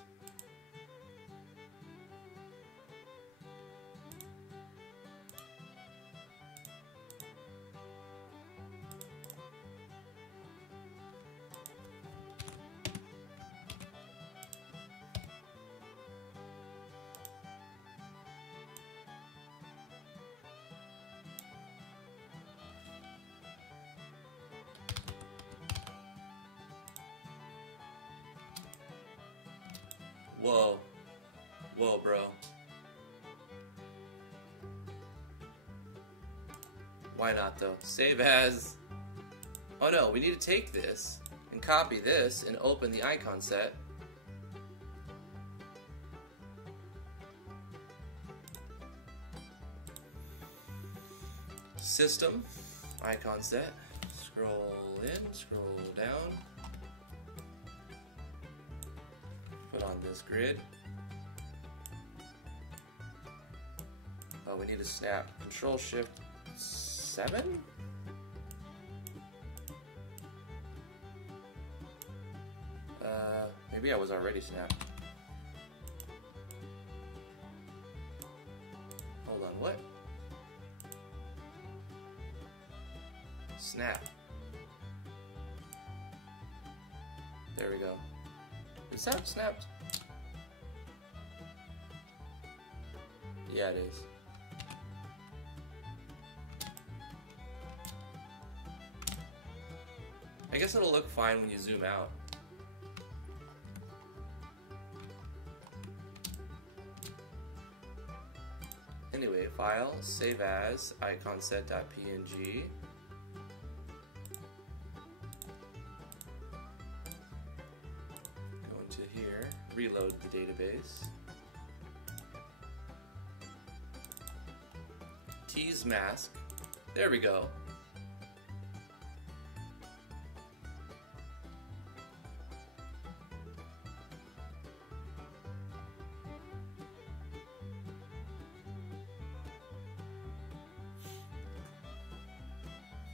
Whoa. Whoa, bro. Why not, though? Save as... Oh, no. We need to take this and copy this and open the icon set. System. Icon set. Scroll in. Scroll down. Put on this grid. Oh, we need to snap. Control Shift 7? Maybe I was already snapped. Hold on, what? Snap. There we go. Is that snapped? Yeah, it is. I guess it'll look fine when you zoom out. Anyway, file, save as, iconset.png. Go into here, reload the database. Tease mask. There we go.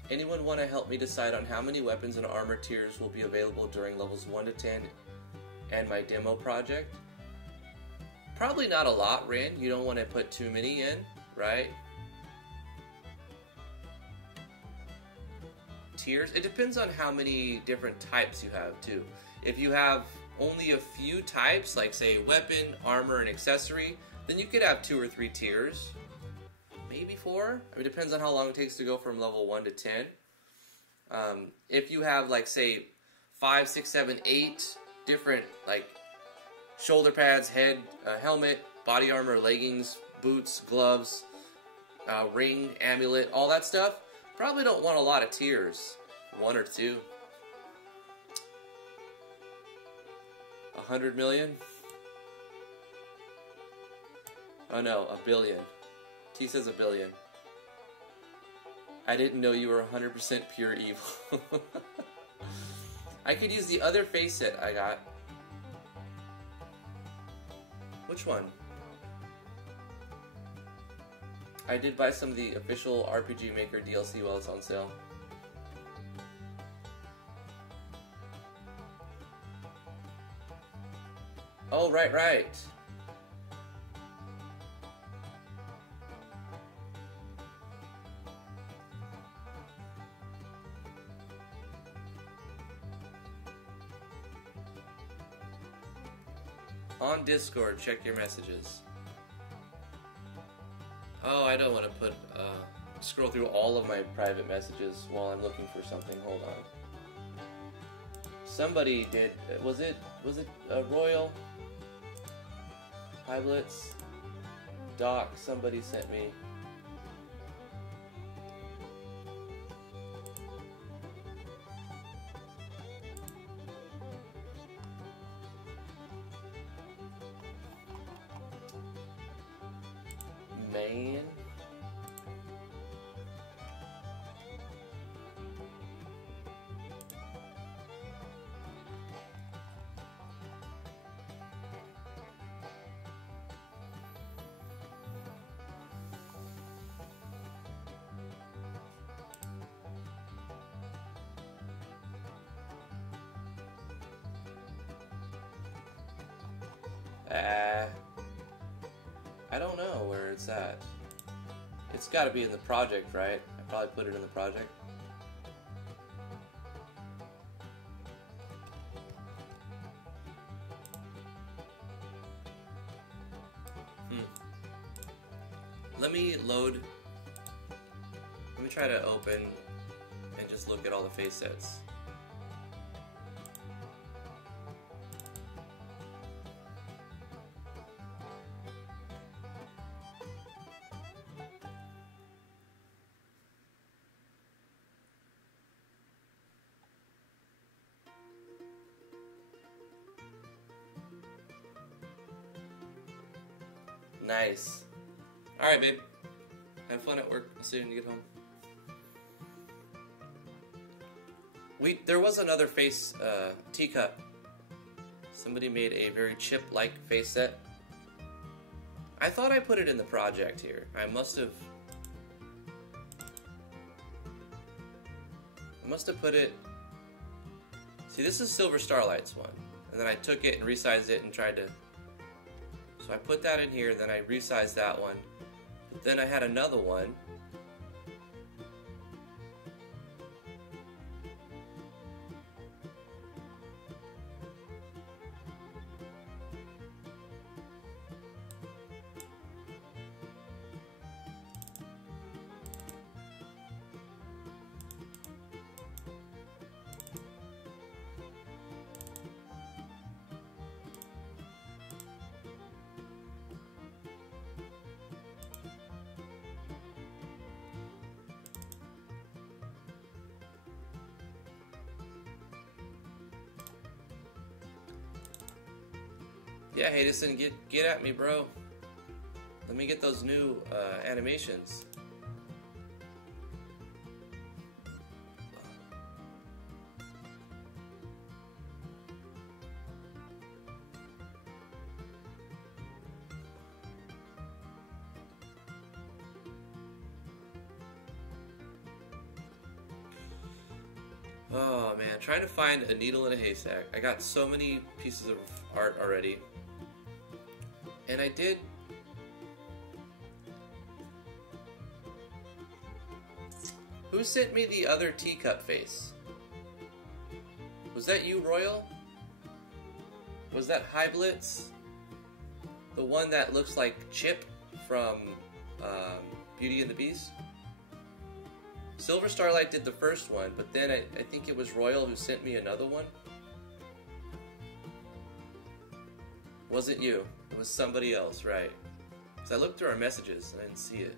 Anyone want to help me decide on how many weapons and armor tiers will be available during levels 1 to 10 and my demo project? Probably not a lot, Rin. You don't want to put too many in, right? Tiers? It depends on how many different types you have, too. If you have only a few types, like say weapon, armor, and accessory, then you could have 2 or 3 tiers. Maybe 4. I mean, it depends on how long it takes to go from level 1 to 10. If you have, like, say, 5, 6, 7, 8 different, like, shoulder pads, head, helmet, body armor, leggings, boots, gloves, ring, amulet, all that stuff, probably don't want a lot of tiers. 1 or 2. 100 million? Oh no, 1 billion. T says 1 billion. I didn't know you were 100% pure evil. I could use the other face set I got. Which one? I did buy some of the official RPG Maker DLC while it's on sale. Oh, right, right. On Discord, check your messages. Oh, I don't want to put, scroll through all of my private messages while I'm looking for something. Hold on. Somebody did, was it Royal? Hi Blitz? Doc, somebody sent me. Man. I don't know where it's at. It's got to be in the project, right? I probably put it in the project. Let me load. Let me try to open and just look at all the face sets. Nice. Alright, babe. Have fun at work. I'll see you when you get home. There was another face teacup. Somebody made a very chip-like face set. I thought I put it in the project here. I must have put it... See, this is Silver Starlight's one. And then I took it and resized it and tried to... So I put that in here, then I resized that one. But then I had another one. Yeah, Hatepool, get at me, bro. Let me get those new animations. Oh man, trying to find a needle in a haystack. I got so many pieces of art already. And I did... Who sent me the other teacup face? Was that you, Royal? Was that High Blitz? The one that looks like Chip from Beauty and the Beast? Silver Starlight did the first one, but then I think it was Royal who sent me another one. Wasn't you. It was somebody else, right? Because I looked through our messages and I didn't see it.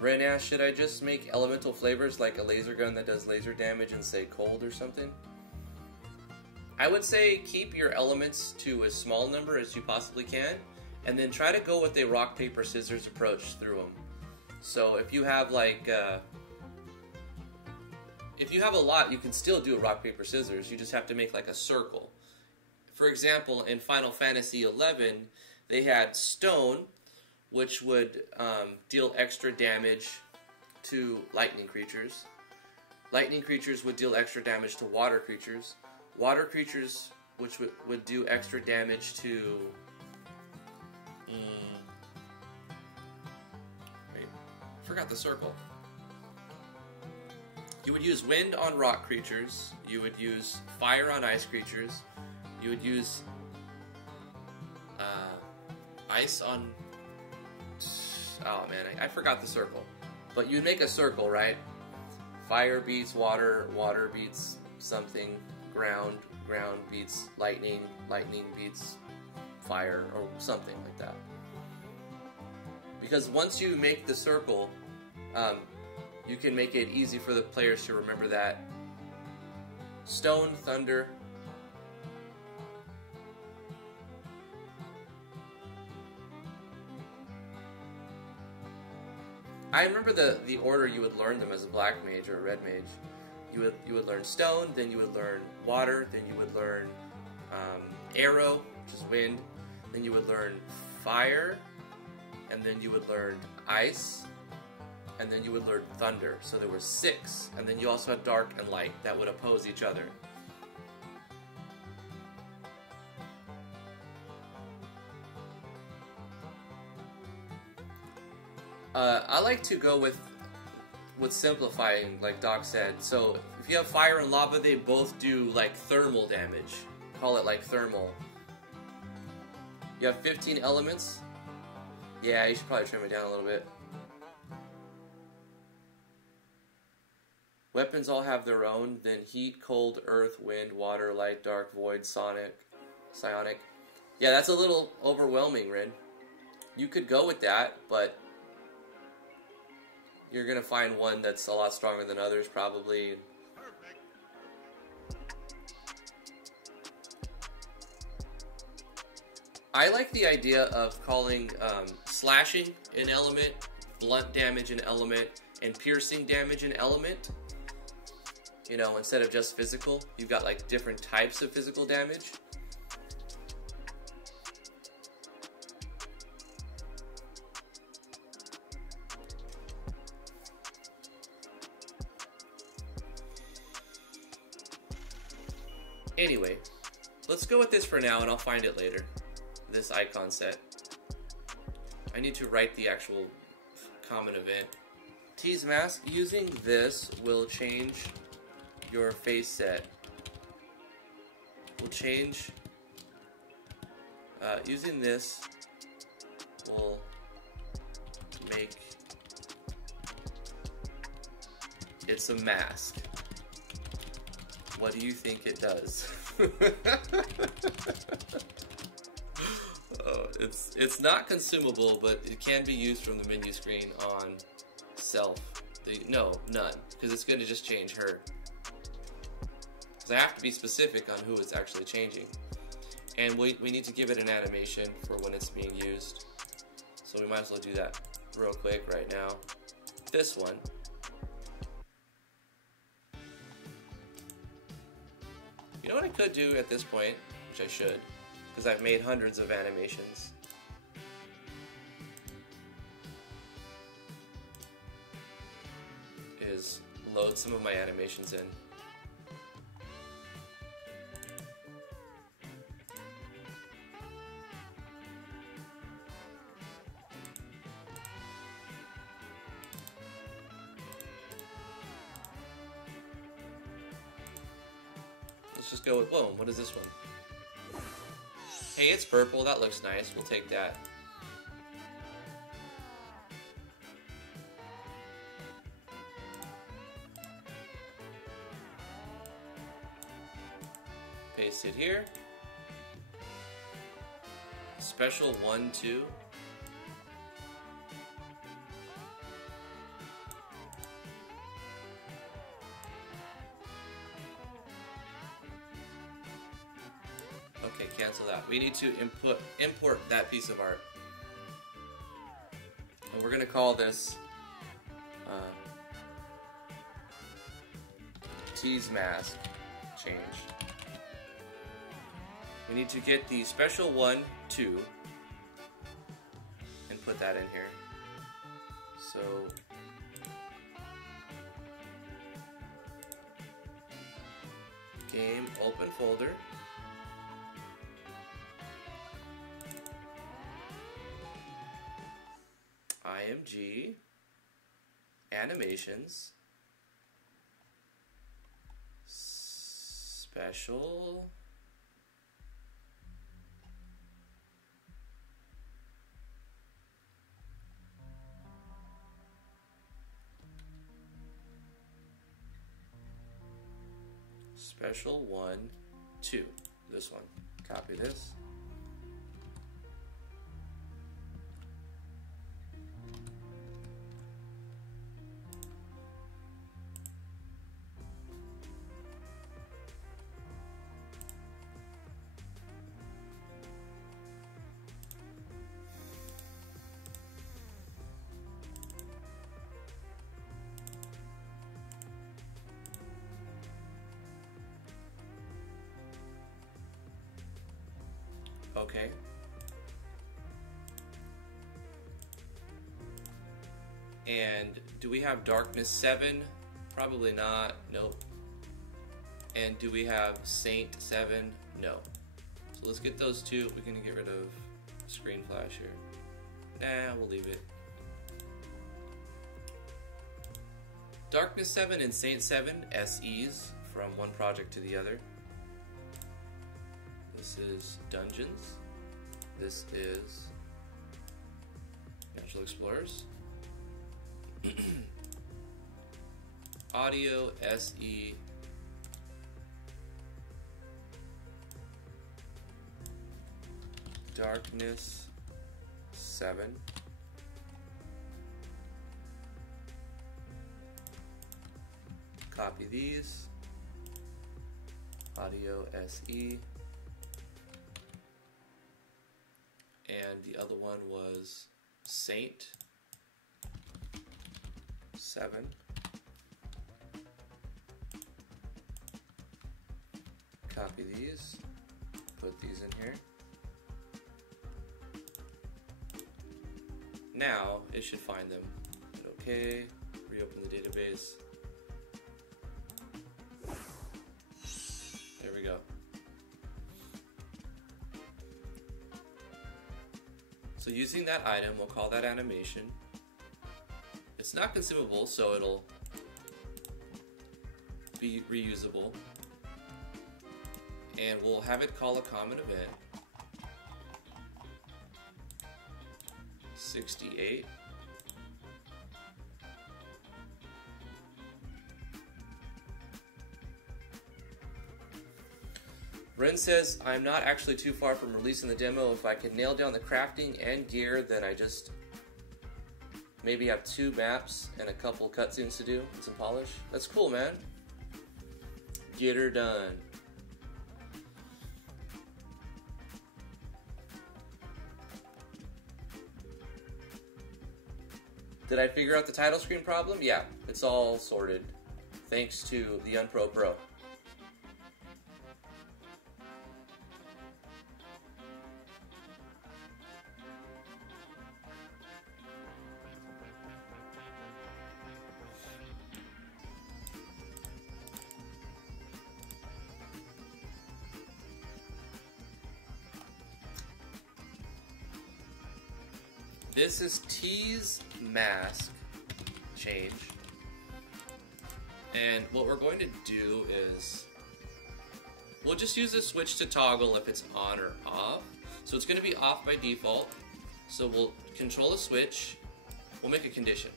Ronaz, should I just make elemental flavors like a laser gun that does laser damage and say cold or something? I would say keep your elements to as small number as you possibly can, and then try to go with a rock, paper, scissors approach through them. So if you have like... if you have a lot, you can still do a rock, paper, scissors. You just have to make like a circle. For example, in Final Fantasy XI, they had stone, which would deal extra damage to lightning creatures. Lightning creatures would deal extra damage to water creatures. Water creatures which would do extra damage to... Wait, forgot the circle. You would use wind on rock creatures. You would use fire on ice creatures. You would use ice on... Oh man, I forgot the circle. But you'd make a circle, right? Fire beats water, water beats something, ground beats lightning, lightning beats fire, or something like that. Because once you make the circle, you can make it easy for the players to remember that stone, thunder, I remember the order you would learn them as a black mage or a red mage. You would learn stone, then you would learn water, then you would learn arrow, which is wind, then you would learn fire, and then you would learn ice, and then you would learn thunder. So there were 6, and then you also had dark and light that would oppose each other. I like to go with simplifying, like Doc said. So if you have fire and lava, they both do like thermal damage. Call it like thermal. You have 15 elements. Yeah, you should probably trim it down a little bit. Weapons all have their own. Then heat, cold, earth, wind, water, light, dark, void, psionic. Yeah, that's a little overwhelming, Rin. You could go with that, but you're going to find one that's a lot stronger than others, probably. I like the idea of calling slashing an element, blunt damage an element, and piercing damage an element. You know, instead of just physical, you've got like different types of physical damage. Anyway, let's go with this for now, and I'll find it later. This icon set. I need to write the actual common event. Tease mask. Using this will change your face set. Will change. Using this will make it's a mask. What do you think it does? It's not consumable, but it can be used from the menu screen on self. No, none, because it's going to just change her. So I have to be specific on who it's actually changing. And we need to give it an animation for when it's being used. So we might as well do that real quick right now. This one. You know what I could do at this point, which I should, because I've made hundreds of animations. Is load some of my animations in. Let's just go with boom. What is this one? Hey, it's purple. That looks nice. We'll take that. Paste it here. Special 1, 2. Okay, cancel that. We need to import that piece of art. And we're going to call this tease mask change. We need to get the special 1, 2 and put that in here. So Game open folder. IMG. Animations. Special. Special 1, 2. This one. Copy this. Okay. And do we have Darkness 7? Probably not. Nope. And do we have Saint 7? No. So let's get those two. We're gonna get rid of screen flash here. Nah, we'll leave it. Darkness 7 and Saint 7 SEs from one project to the other. This is Dungeons. This is Natural Explorers. Audio SE. Darkness 7. Copy these. Audio SE. And the other one was Saint 7. Copy these, put these in here. Now it should find them. Okay, reopen the database. There we go. So using that item, we'll call that animation. It's not consumable, so it'll be reusable. And we'll have it call a common event. 68. Ren says, I'm not actually too far from releasing the demo. If I can nail down the crafting and gear, then I just maybe have 2 maps and a couple cutscenes to do and some polish. That's cool, man. Get her done. Did I figure out the title screen problem? Yeah, it's all sorted. Thanks to the Unpro Pro. This is T's mask change, and what we're going to do is we'll just use the switch to toggle if it's on or off. So it's going to be off by default, so we'll control the switch. We'll make a condition.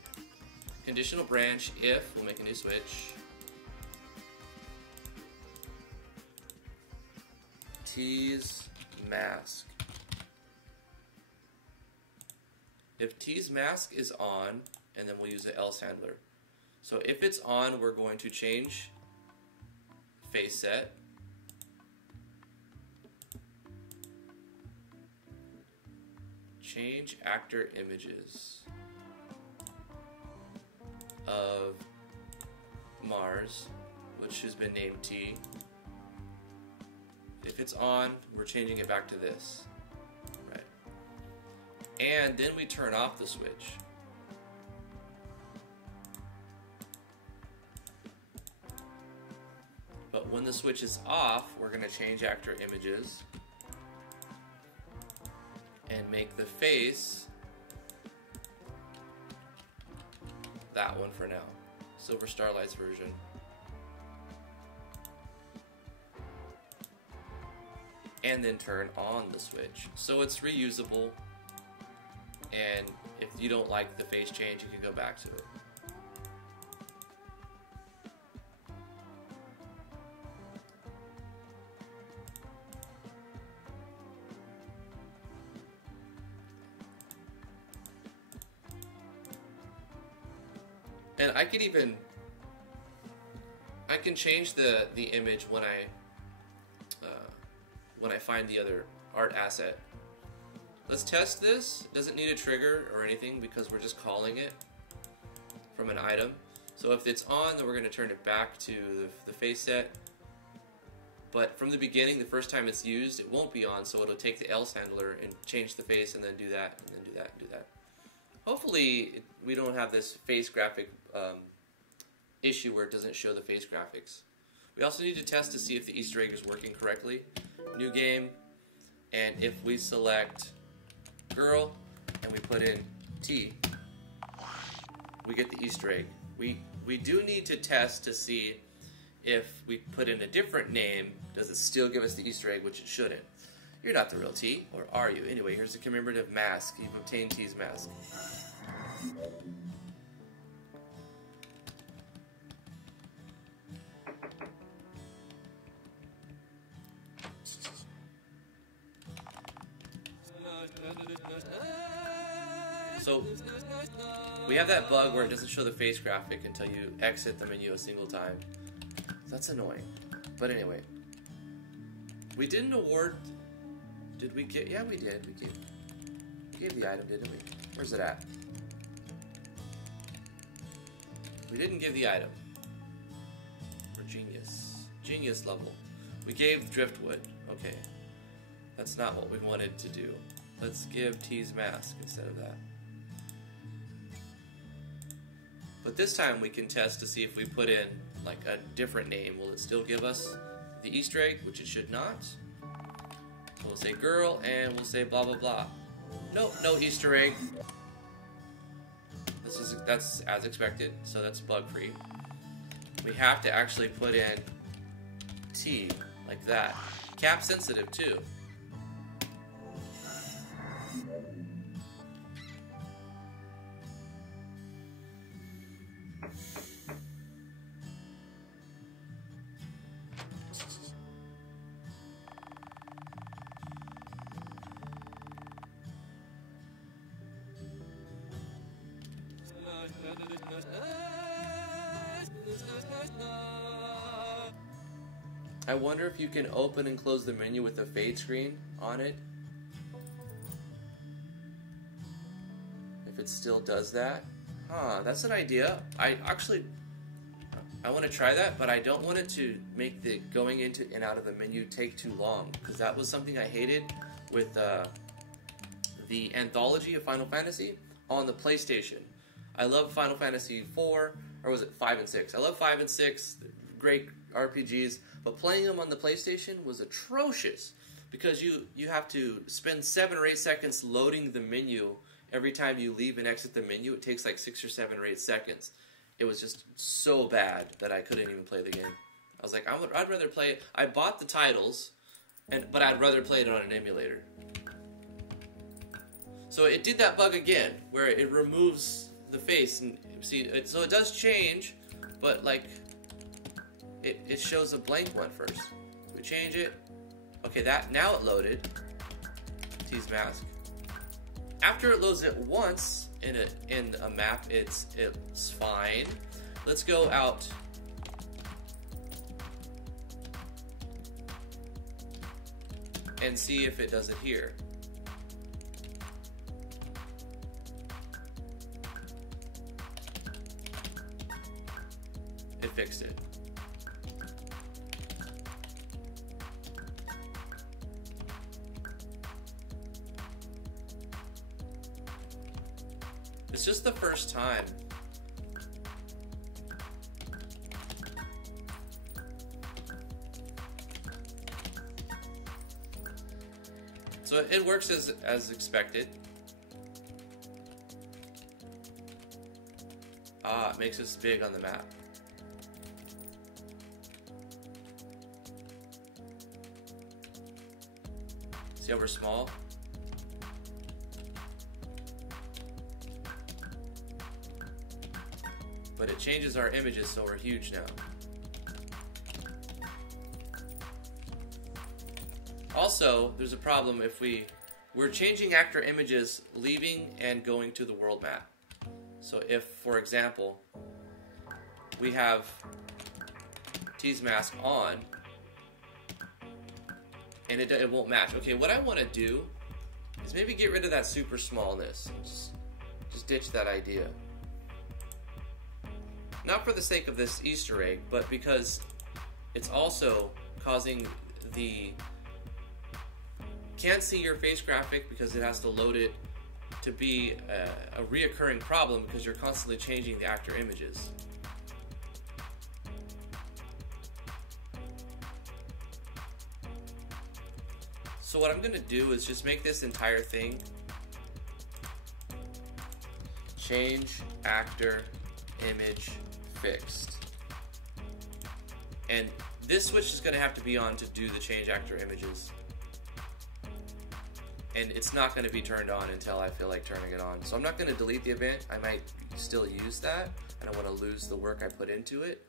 Conditional branch if, we'll make a new switch. T's mask. If T's mask is on, and then we'll use the else handler. So if it's on, we're going to change face set. Change actor images of Mars, which has been named T. If it's on, we're changing it back to this. And then we turn off the switch. But when the switch is off, we're going to change actor images and make the face that one for now. Silver Starlight's version. And then turn on the switch. So it's reusable, and if you don't like the face change, you can go back to it. And I can change the image when I find the other art asset. Let's test this. It doesn't need a trigger or anything because we're just calling it from an item. So if it's on, then we're going to turn it back to the face set. But from the beginning, the first time it's used, it won't be on, so it'll take the else handler and change the face and then do that, and then do that, and do that. Hopefully we don't have this face graphic issue where it doesn't show the face graphics. We also need to test to see if the Easter egg is working correctly. New game, and if we select girl and we put in T, we get the Easter egg. We do need to test to see if we put in a different name, does it still give us the Easter egg, which it shouldn't. You're not the real T, or are you? Anyway, here's the commemorative mask. You've obtained T's mask. So we have that bug where it doesn't show the face graphic until you exit the menu a single time. That's annoying. But anyway, we did an award. Did we get? Yeah, we did. We gave the item, didn't we? Where's it at? We didn't give the item. We're genius level. We gave driftwood. Okay, that's not what we wanted to do. Let's give T's mask instead of that. But this time we can test to see if we put in like a different name, will it still give us the Easter egg, which it should not. We'll say girl and we'll say blah blah blah. Nope, no Easter egg. That's as expected, so that's bug free. We have to actually put in T like that. Cap sensitive too. I wonder if you can open and close the menu with a fade screen on it. If it still does that. Huh, that's an idea. I want to try that, but I don't want it to make the going into and out of the menu take too long, because that was something I hated with the anthology of Final Fantasy on the PlayStation. I love Final Fantasy 4, or was it 5 and 6? I love 5 and 6, great RPGs, but playing them on the PlayStation was atrocious because you have to spend 7 or 8 seconds loading the menu every time you leave and exit the menu. It takes like 6 or 7 or 8 seconds. It was just so bad that I couldn't even play the game. I was like, I'd rather play it. I bought the titles, but I'd rather play it on an emulator. So it did that bug again, where it removes the face, and see, so it does change, but like it shows a blank one first. We change it. Okay, now it loaded. T's mask. After it loads it once in a map, it's fine. Let's go out. And see if it does it here. It fixed it. It's just the first time. So it works as expected. Ah, it makes us big on the map. See how we're small? But it changes our images so we're huge now. Also, there's a problem if we're changing actor images leaving and going to the world map. So if, for example, we have T's mask on and it won't match. Okay, what I want to do is maybe get rid of that super smallness. Just ditch that idea. Not for the sake of this Easter egg, but because it's also causing the can't see your face graphic because it has to load it to be a reoccurring problem because you're constantly changing the actor images. So what I'm going to do is just make this entire thing change actor image fixed. And this switch is going to have to be on to do the change actor images. And it's not going to be turned on until I feel like turning it on. So I'm not going to delete the event. I might still use that. I don't want to lose the work I put into it.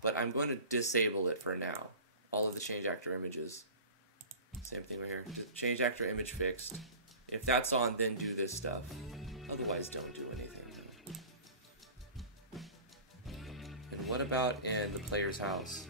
But I'm going to disable it for now. All of the change actor images. Same thing right here. Change actor image fixed. If that's on, then do this stuff. Otherwise, don't do anything. And what about in the player's house?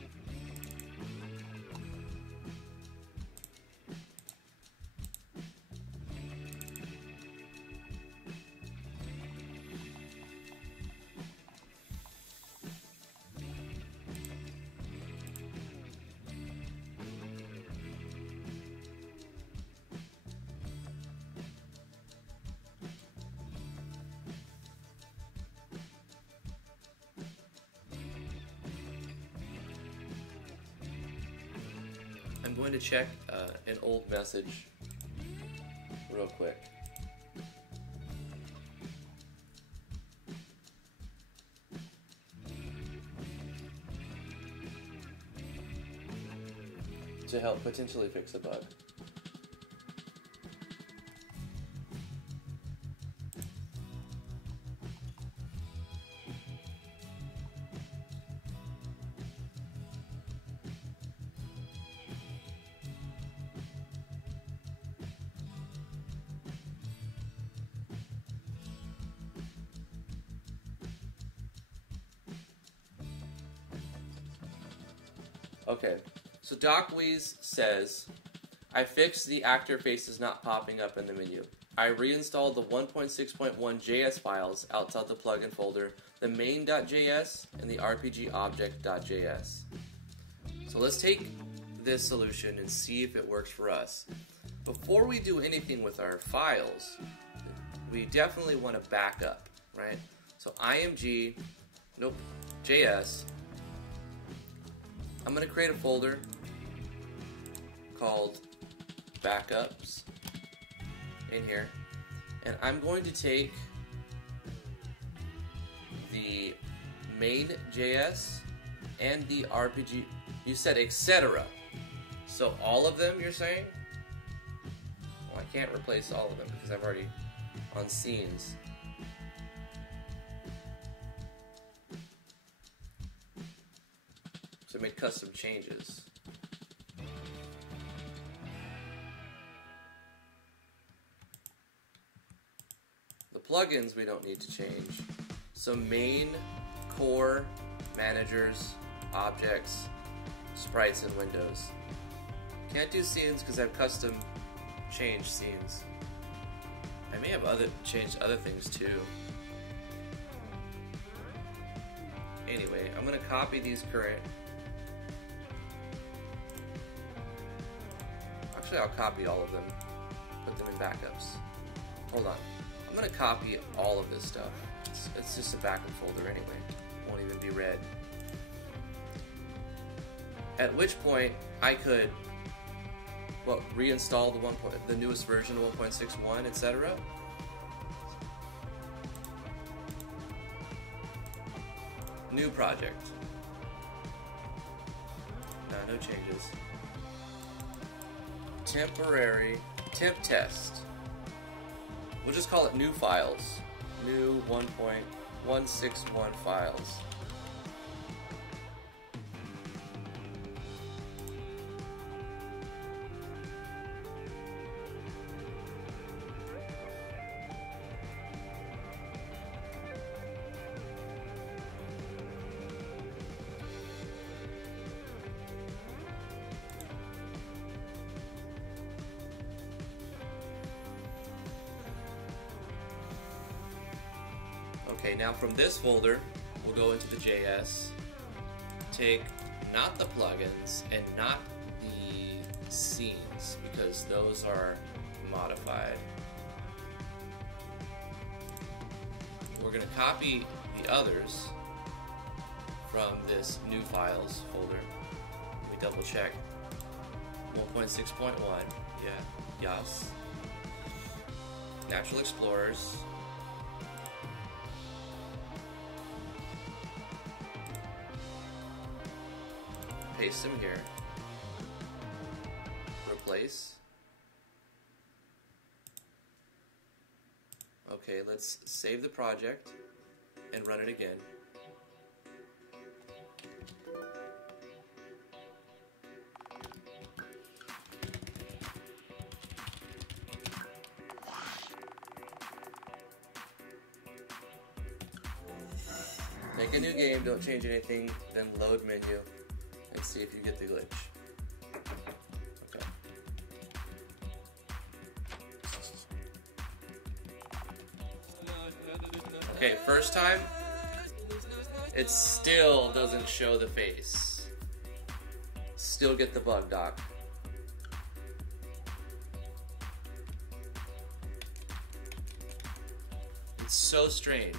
I'm going to check an old message real quick. To help potentially fix a bug. Okay, so DocWheeze says, I fixed the actor faces not popping up in the menu. I reinstalled the 1.6.1 JS files outside the plugin folder, the main.js and the rpgobject.js. So let's take this solution and see if it works for us. Before we do anything with our files, we definitely want to back up, right? So img, JS. I'm going to create a folder called backups in here, and I'm going to take the main.js and the RPG. You said etc. So all of them, you're saying? Well, I can't replace all of them because I've already on scenes. So make custom changes. The plugins we don't need to change. So main, core, managers, objects, sprites, and windows. Can't do scenes because I've custom changed scenes. I may have changed other things too. Anyway, I'm going to copy these current. Actually, I'll copy all of them, put them in backups. Hold on. I'm going to copy all of this stuff. It's just a backup folder anyway. It won't even be read. At which point, I could reinstall the newest version of 1.61, etc. New project. No changes. Temporary temp test. We'll just call it new files. New 1.161 files. Okay, now from this folder, we'll go into the JS, take not the plugins and not the scenes, because those are modified. We're going to copy the others from this new files folder. Let me double check. 1.6.1, yeah, yes. Natural Explorers. Paste them here. Replace. Okay, let's save the project and run it again. Make a new game, don't change anything, then load menu. And see if you get the glitch. Okay. Okay, first time, it still doesn't show the face. Still get the bug, Doc. It's so strange.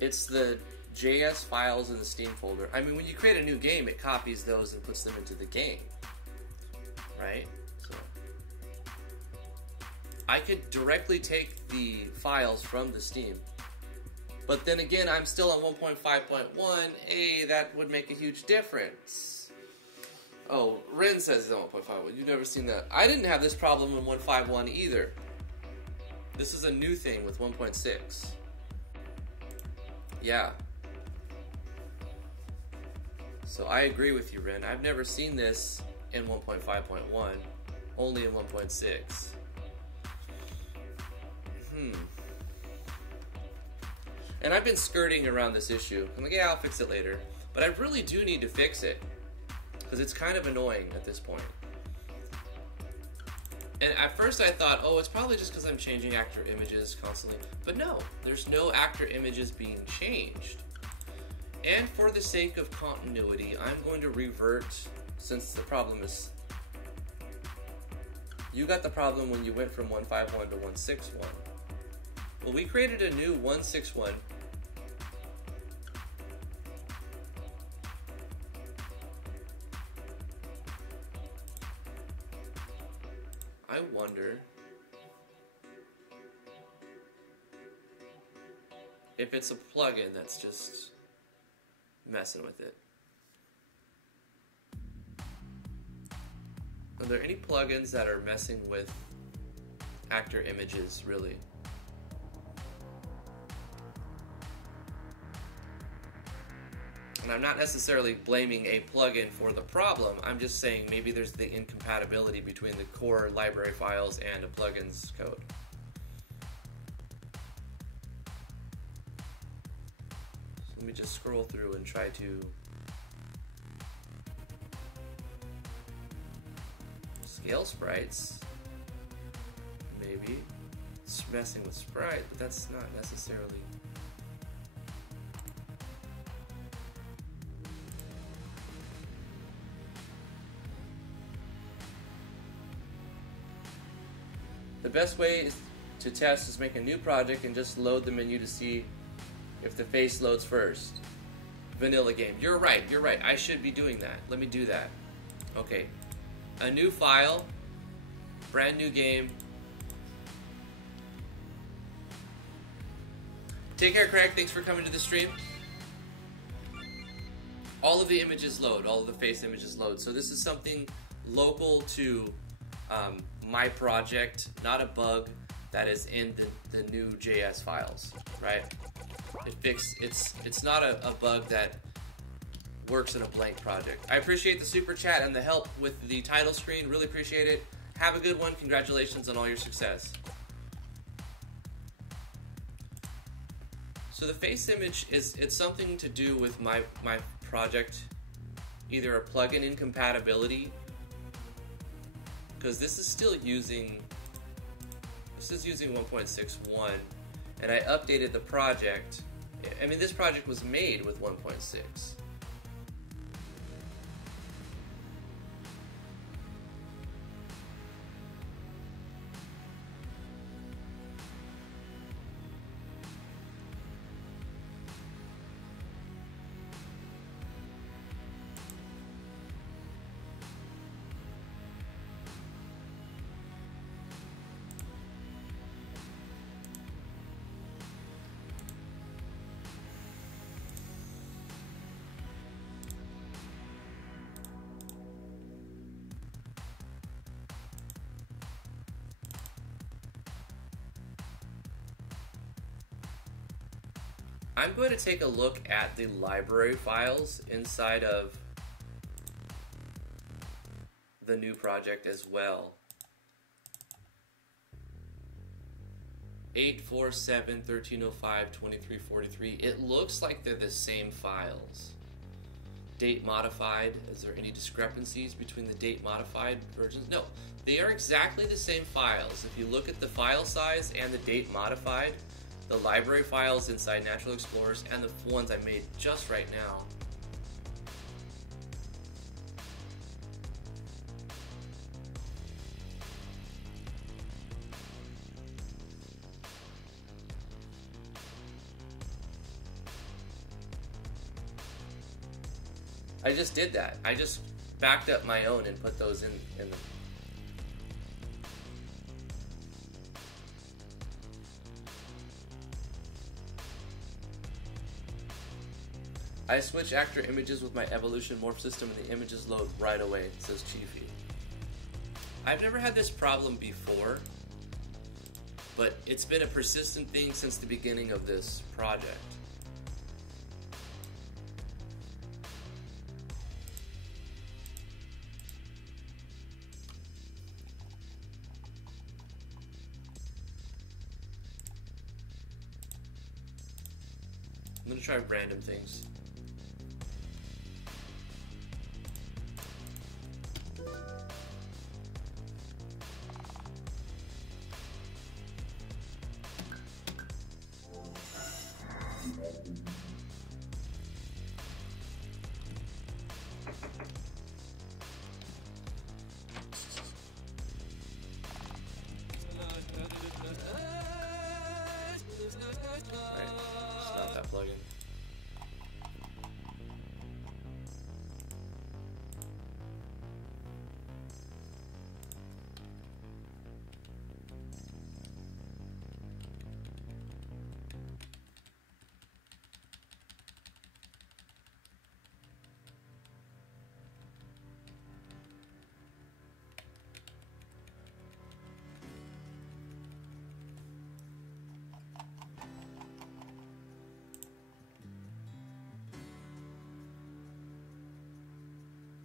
It's the JS files in the Steam folder. I mean, when you create a new game, it copies those and puts them into the game, right? So I could directly take the files from the Steam, but then again, I'm still on 1.5.1. Hey, that would make a huge difference. Oh, Ren says it's on 1.5. You've never seen that. I didn't have this problem in 1.5.1 either. This is a new thing with 1.6. Yeah. So I agree with you, Ren. I've never seen this in 1.5.1, only in 1.6. And I've been skirting around this issue. I'm like, yeah, I'll fix it later. But I really do need to fix it, because it's kind of annoying at this point. And at first I thought, oh, it's probably just because I'm changing actor images constantly. But no, there's no actor images being changed. And for the sake of continuity, I'm going to revert, since the problem is... You got the problem when you went from 1.5.1 to 1.6.1. Well, we created a new 1.6.1. I wonder if it's a plugin that's just messing with it. Are there any plugins that are messing with actor images, really? And I'm not necessarily blaming a plugin for the problem, I'm just saying maybe there's the incompatibility between the core library files and a plugin's code. So let me just scroll through and try to scale sprites. Maybe it's messing with sprite, but that's not necessarily... The best way to test is make a new project and just load the menu to see if the face loads first. Vanilla game. You're right. I should be doing that. Let me do that. Okay. A new file. Brand new game. Take care, Craig. Thanks for coming to the stream. All of the images load. All of the face images load. So this is something local to my project, not a bug that is in the new JS files, right? It's not a bug that works in a blank project. I appreciate the super chat and the help with the title screen. Really appreciate it. Have a good one. Congratulations on all your success. So the face image it's something to do with my project, either a plugin incompatibility, because this is still using 1.61, and I updated the project. I mean, this project was made with 1.6. I'm going to take a look at the library files inside of the new project as well. 847, 1305, 2343. It looks like they're the same files. Date modified. Is there any discrepancies between the date modified versions? No, they are exactly the same files. If you look at the file size and the date modified, the library files inside Natural Explorers and the ones I made just right now. I just did that. I just backed up my own and put those in the... I switch actor images with my evolution morph system and the images load right away, says Chiefy. I've never had this problem before, but it's been a persistent thing since the beginning of this project. I'm gonna try random things.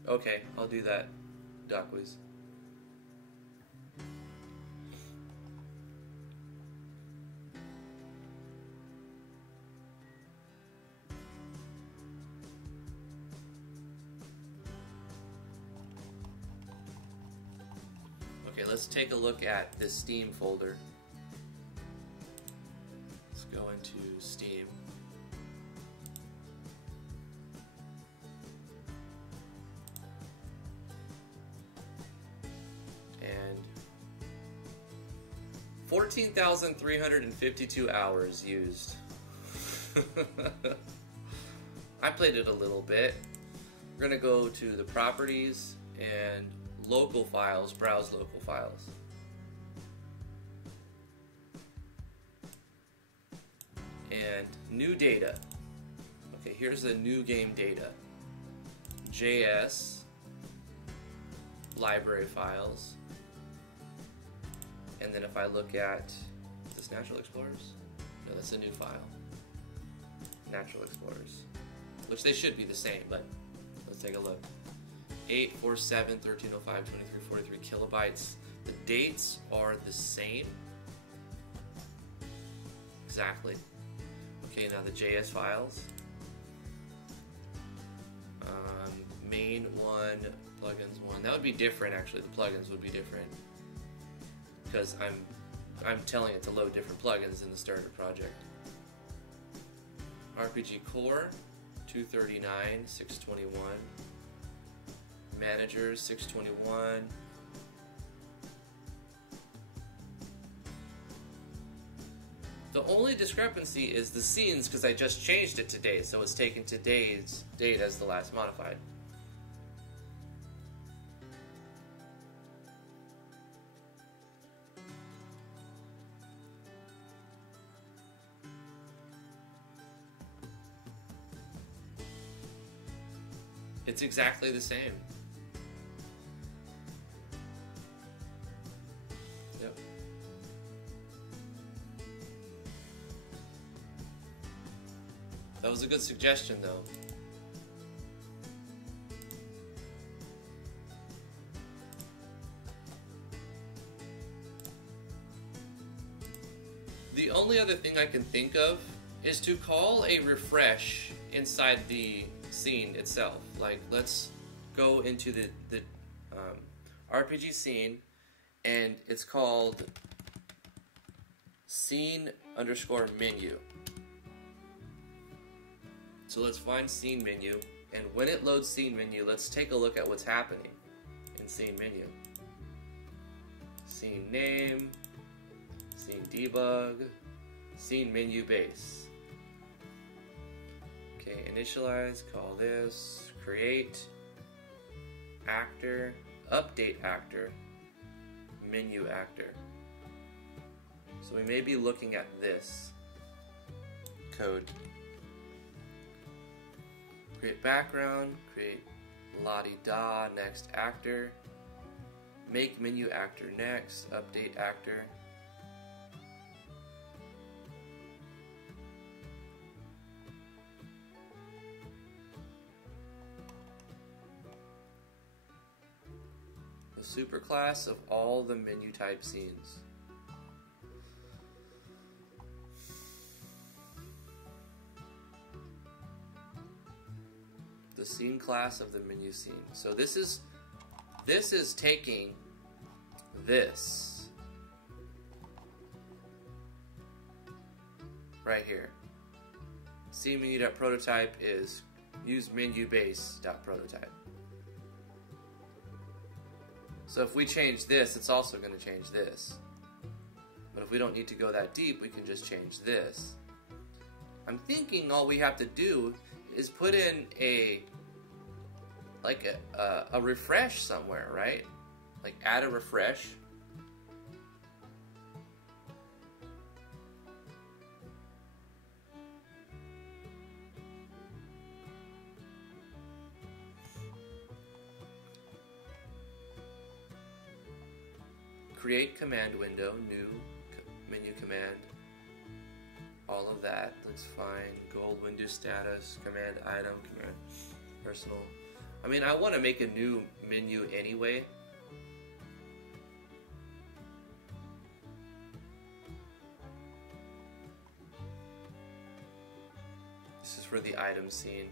Okay, I'll do that, Duckwiz. Okay, let's take a look at this Steam folder. Let's go into Steam. 14,352 hours used. I played it a little bit. We're gonna go to the properties and local files, browse local files. And new data. Okay, here's the new game data. JS, library files. And then if I look at, is this Natural Explorers? No, that's a new file. Natural Explorers. Which they should be the same, but let's take a look. 847, 1305, 2343 kilobytes. The dates are the same. Exactly. Okay, now the JS files. Main 1, plugins 1. That would be different actually. The plugins would be different. Because I'm telling it to load different plugins in the starter project. RPG Core 239, 621. Managers 621. The only discrepancy is the scenes because I just changed it today, so it's taken today's date as the last modified. It's exactly the same. Yep. That was a good suggestion, though. The only other thing I can think of is to call a refresh inside the scene itself. Like, let's go into the RPG scene, and it's called scene_menu. So let's find scene menu, and when it loads scene menu, let's take a look at what's happening in scene menu. Scene name, scene debug, scene menu base. Okay, initialize, call this, create, actor, update actor, menu actor. So we may be looking at this code. Create background, create la-di-da, next actor, make menu actor next, update actor. The superclass of all the menu type scenes. The scene class of the menu scene. So this is taking this right here. Scene menu.prototype is use menu base.prototype. So if we change this, it's also going to change this. But if we don't need to go that deep, we can just change this. I'm thinking all we have to do is put in a refresh somewhere, right? Like add a refresh. Create command window, new menu command. All of that looks fine. Gold window status, command item, command personal. I mean, I want to make a new menu anyway. This is for the item scene.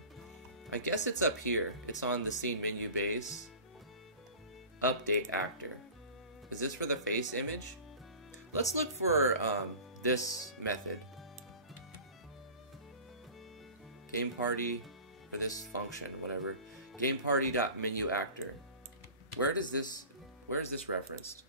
I guess it's up here. It's on the scene menu base. Update actor. Is this for the face image? Let's look for this method. Game party, or this function, whatever. Game party.menu actor. Where is this referenced?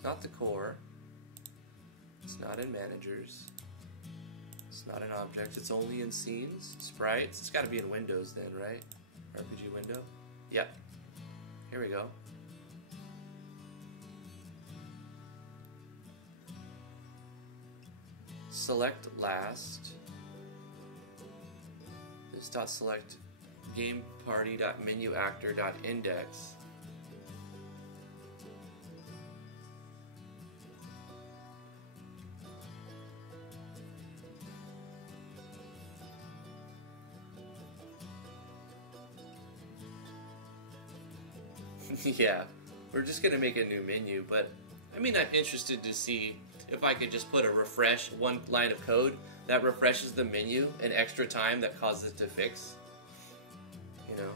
It's not the core. It's not in managers. It's not in objects. It's only in scenes, sprites. It's got to be in Windows then, right? RPG window. Yep. Here we go. Select last. This dot select game party dot menu actor dot index. Yeah, we're just gonna make a new menu, but I mean, I'm interested to see if I could just put a refresh, one line of code that refreshes the menu an extra time that causes it to fix, you know.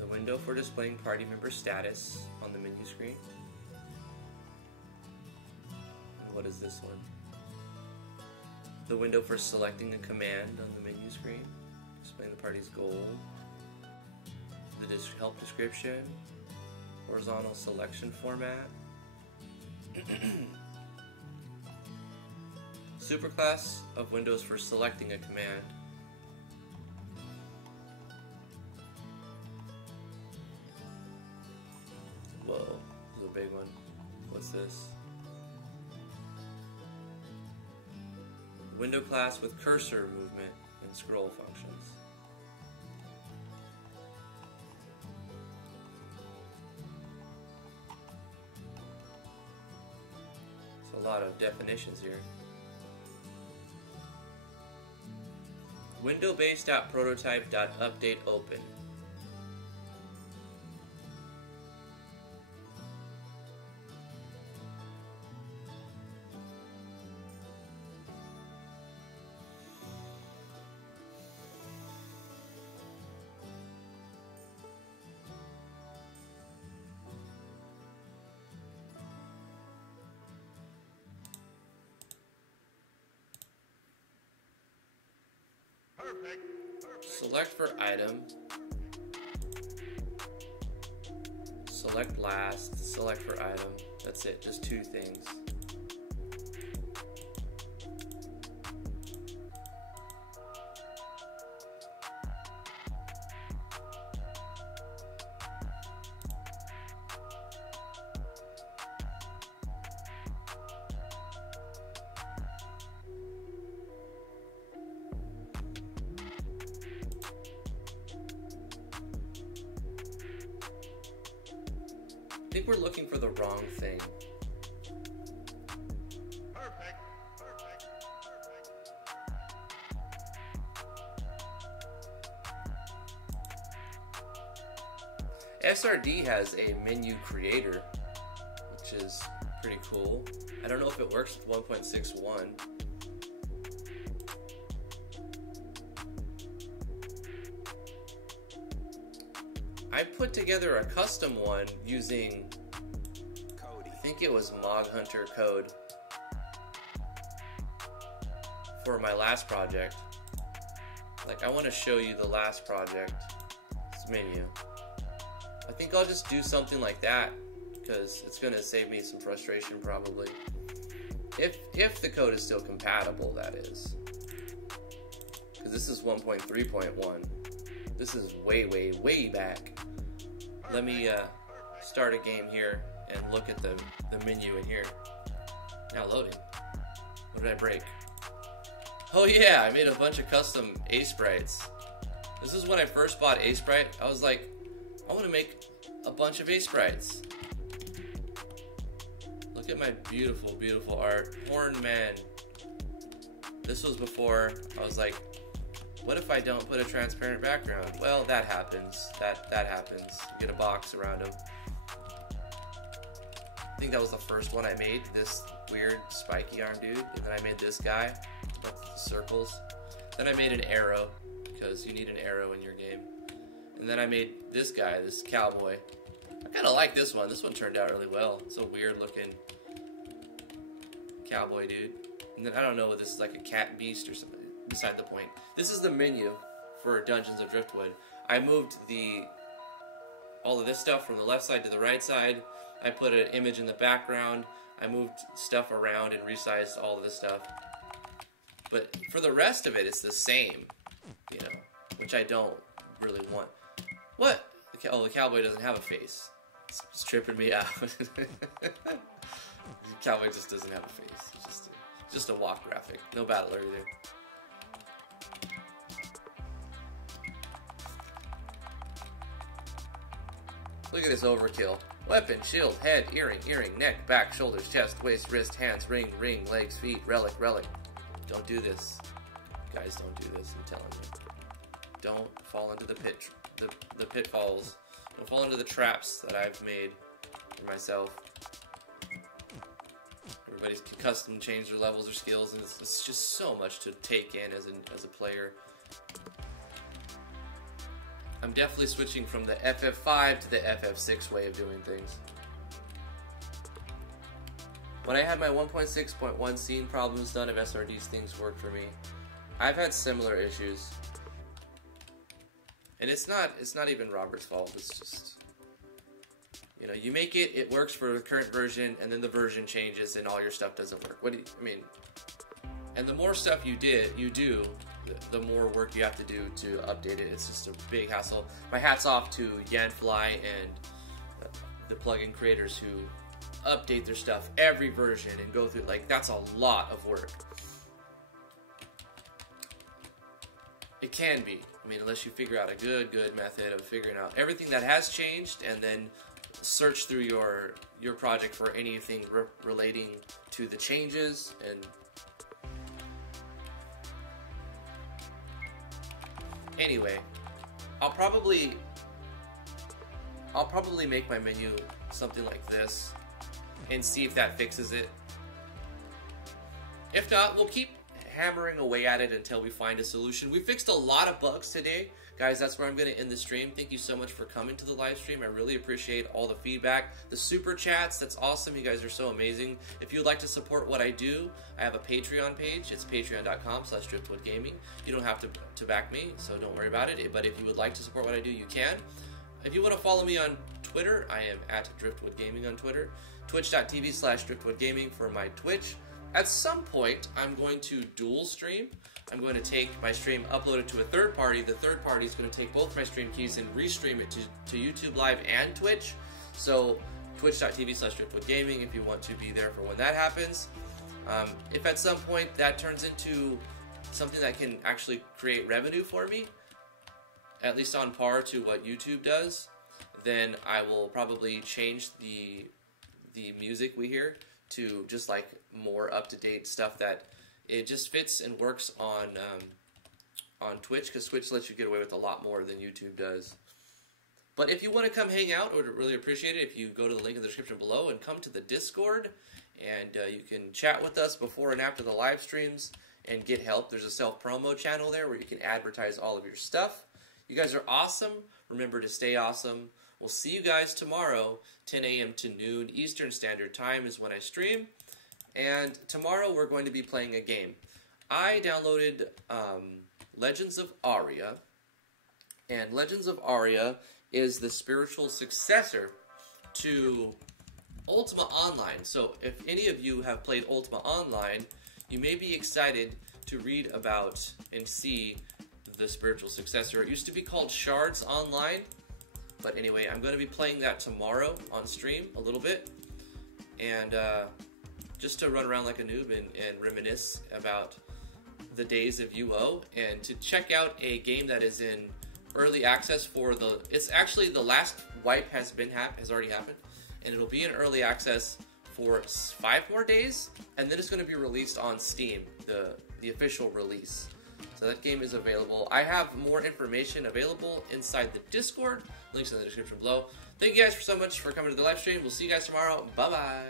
The window for displaying party member status on the menu screen. What is this one? The window for selecting a command on the menu screen, displaying the party's goal, the help description, horizontal selection format, superclass of windows for selecting a command, whoa, this is a big one. What's this? Window class with cursor movement and scroll functions. There's a lot of definitions here. Window-based.prototype.update open. Select for item, select last, select for item. That's it, just two things. I think we're looking for the wrong thing. Perfect. SRD has a menu creator, which is pretty cool. I don't know if it works with 1.61. I put together a custom one using, I think it was Mog Hunter code for my last project. Like, I want to show you the last project, this menu. I think I'll just do something like that because it's going to save me some frustration probably. If the code is still compatible, that is. Because this is 1.3.1. This is way, way, way back. Let me start a game here and look at the menu in here. Now loading. What did I break? Oh yeah, I made a bunch of custom A-sprites. This is when I first bought A-sprite. I was like, I want to make a bunch of A-sprites. Look at my beautiful, beautiful art. Horn Man. This was before I was like, what if I don't put a transparent background? Well, that happens. That happens. You get a box around him. I think that was the first one I made, this weird spiky arm dude. And then I made this guy with the circles. Then I made an arrow, because you need an arrow in your game. And then I made this guy, this cowboy. I kind of like this one. This one turned out really well. It's a weird looking cowboy dude. And then I don't know if this is like a cat beast or something. Beside the point. This is the menu for Dungeons of Driftwood. I moved all of this stuff from the left side to the right side. I put an image in the background. I moved stuff around and resized all of this stuff. But for the rest of it, it's the same, you know, which I don't really want. What? Oh, the cowboy doesn't have a face. It's tripping me out. The cowboy just doesn't have a face. It's just a walk graphic. No battler either. Look at this overkill. Weapon, shield, head, earring, neck, back, shoulders, chest, waist, wrist, hands, ring, legs, feet, relic. Don't do this. Guys, don't do this, I'm telling you. Don't fall into the pitfalls. Don't fall into the traps that I've made for myself. Everybody's custom change their levels or skills, and it's just so much to take in as a player. I'm definitely switching from the FF5 to the FF6 way of doing things. When I had my 1.6.1 scene problems, none of SRD's things worked for me. I've had similar issues. And it's not even Robert's fault, it's just, you know, you make it works for the current version, and then the version changes and all your stuff doesn't work. What do you, I mean, and the more stuff you do, the more work you have to do to update it. It's just a big hassle. My hat's off to Yanfly and the plugin creators who update their stuff every version and go through, like, that's a lot of work. It can be. I mean, unless you figure out a good method of figuring out everything that has changed and then search through your project for anything relating to the changes. And anyway, I'll probably make my menu something like this and see if that fixes it. If not, we'll keep hammering away at it until we find a solution. We fixed a lot of bugs today. Guys, that's where I'm going to end the stream. Thank you so much for coming to the live stream. I really appreciate all the feedback. The super chats, that's awesome. You guys are so amazing. If you would like to support what I do, I have a Patreon page. It's patreon.com/driftwoodgaming. You don't have to back me, so don't worry about it. But if you would like to support what I do, you can. If you want to follow me on Twitter, I am at driftwoodgaming on Twitter. Twitch.tv/driftwoodgaming for my Twitch. At some point, I'm going to dual stream. I'm going to take my stream, upload it to a third party. The third party is going to take both my stream keys and restream it to YouTube Live and Twitch. So twitch.tv/driftwoodgaming if you want to be there for when that happens. If at some point that turns into something that can actually create revenue for me, at least on par to what YouTube does, then I will probably change the music we hear to just like more up-to-date stuff that it just fits and works on Twitch, because Twitch lets you get away with a lot more than YouTube does. But if you want to come hang out, I would really appreciate it if you go to the link in the description below and come to the Discord, and you can chat with us before and after the live streams and get help. There's a self-promo channel there where you can advertise all of your stuff. You guys are awesome. Remember to stay awesome. We'll see you guys tomorrow, 10 a.m. to noon Eastern Standard Time is when I stream. And tomorrow we're going to be playing a game. I downloaded Legends of Aria. And Legends of Aria is the spiritual successor to Ultima Online. So if any of you have played Ultima Online, you may be excited to read about and see the spiritual successor. It used to be called Shards Online. But anyway, I'm going to be playing that tomorrow on stream a little bit. And just to run around like a noob and reminisce about the days of UO. And to check out a game that is in early access for the... It's actually the last wipe has already happened. And it'll be in early access for 5 more days. And then it's going to be released on Steam, the official release. So that game is available. I have more information available inside the Discord. Links in the description below. Thank you guys so much for coming to the live stream. We'll see you guys tomorrow. Bye-bye.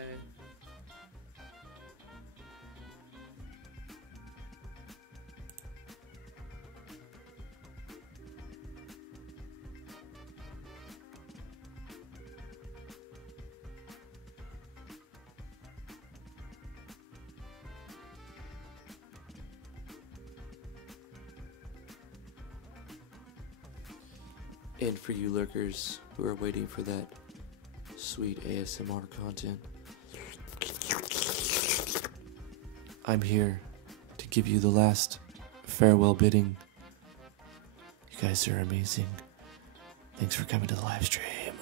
And for you lurkers who are waiting for that sweet ASMR content, I'm here to give you the last farewell bidding. You guys are amazing. Thanks for coming to the live stream.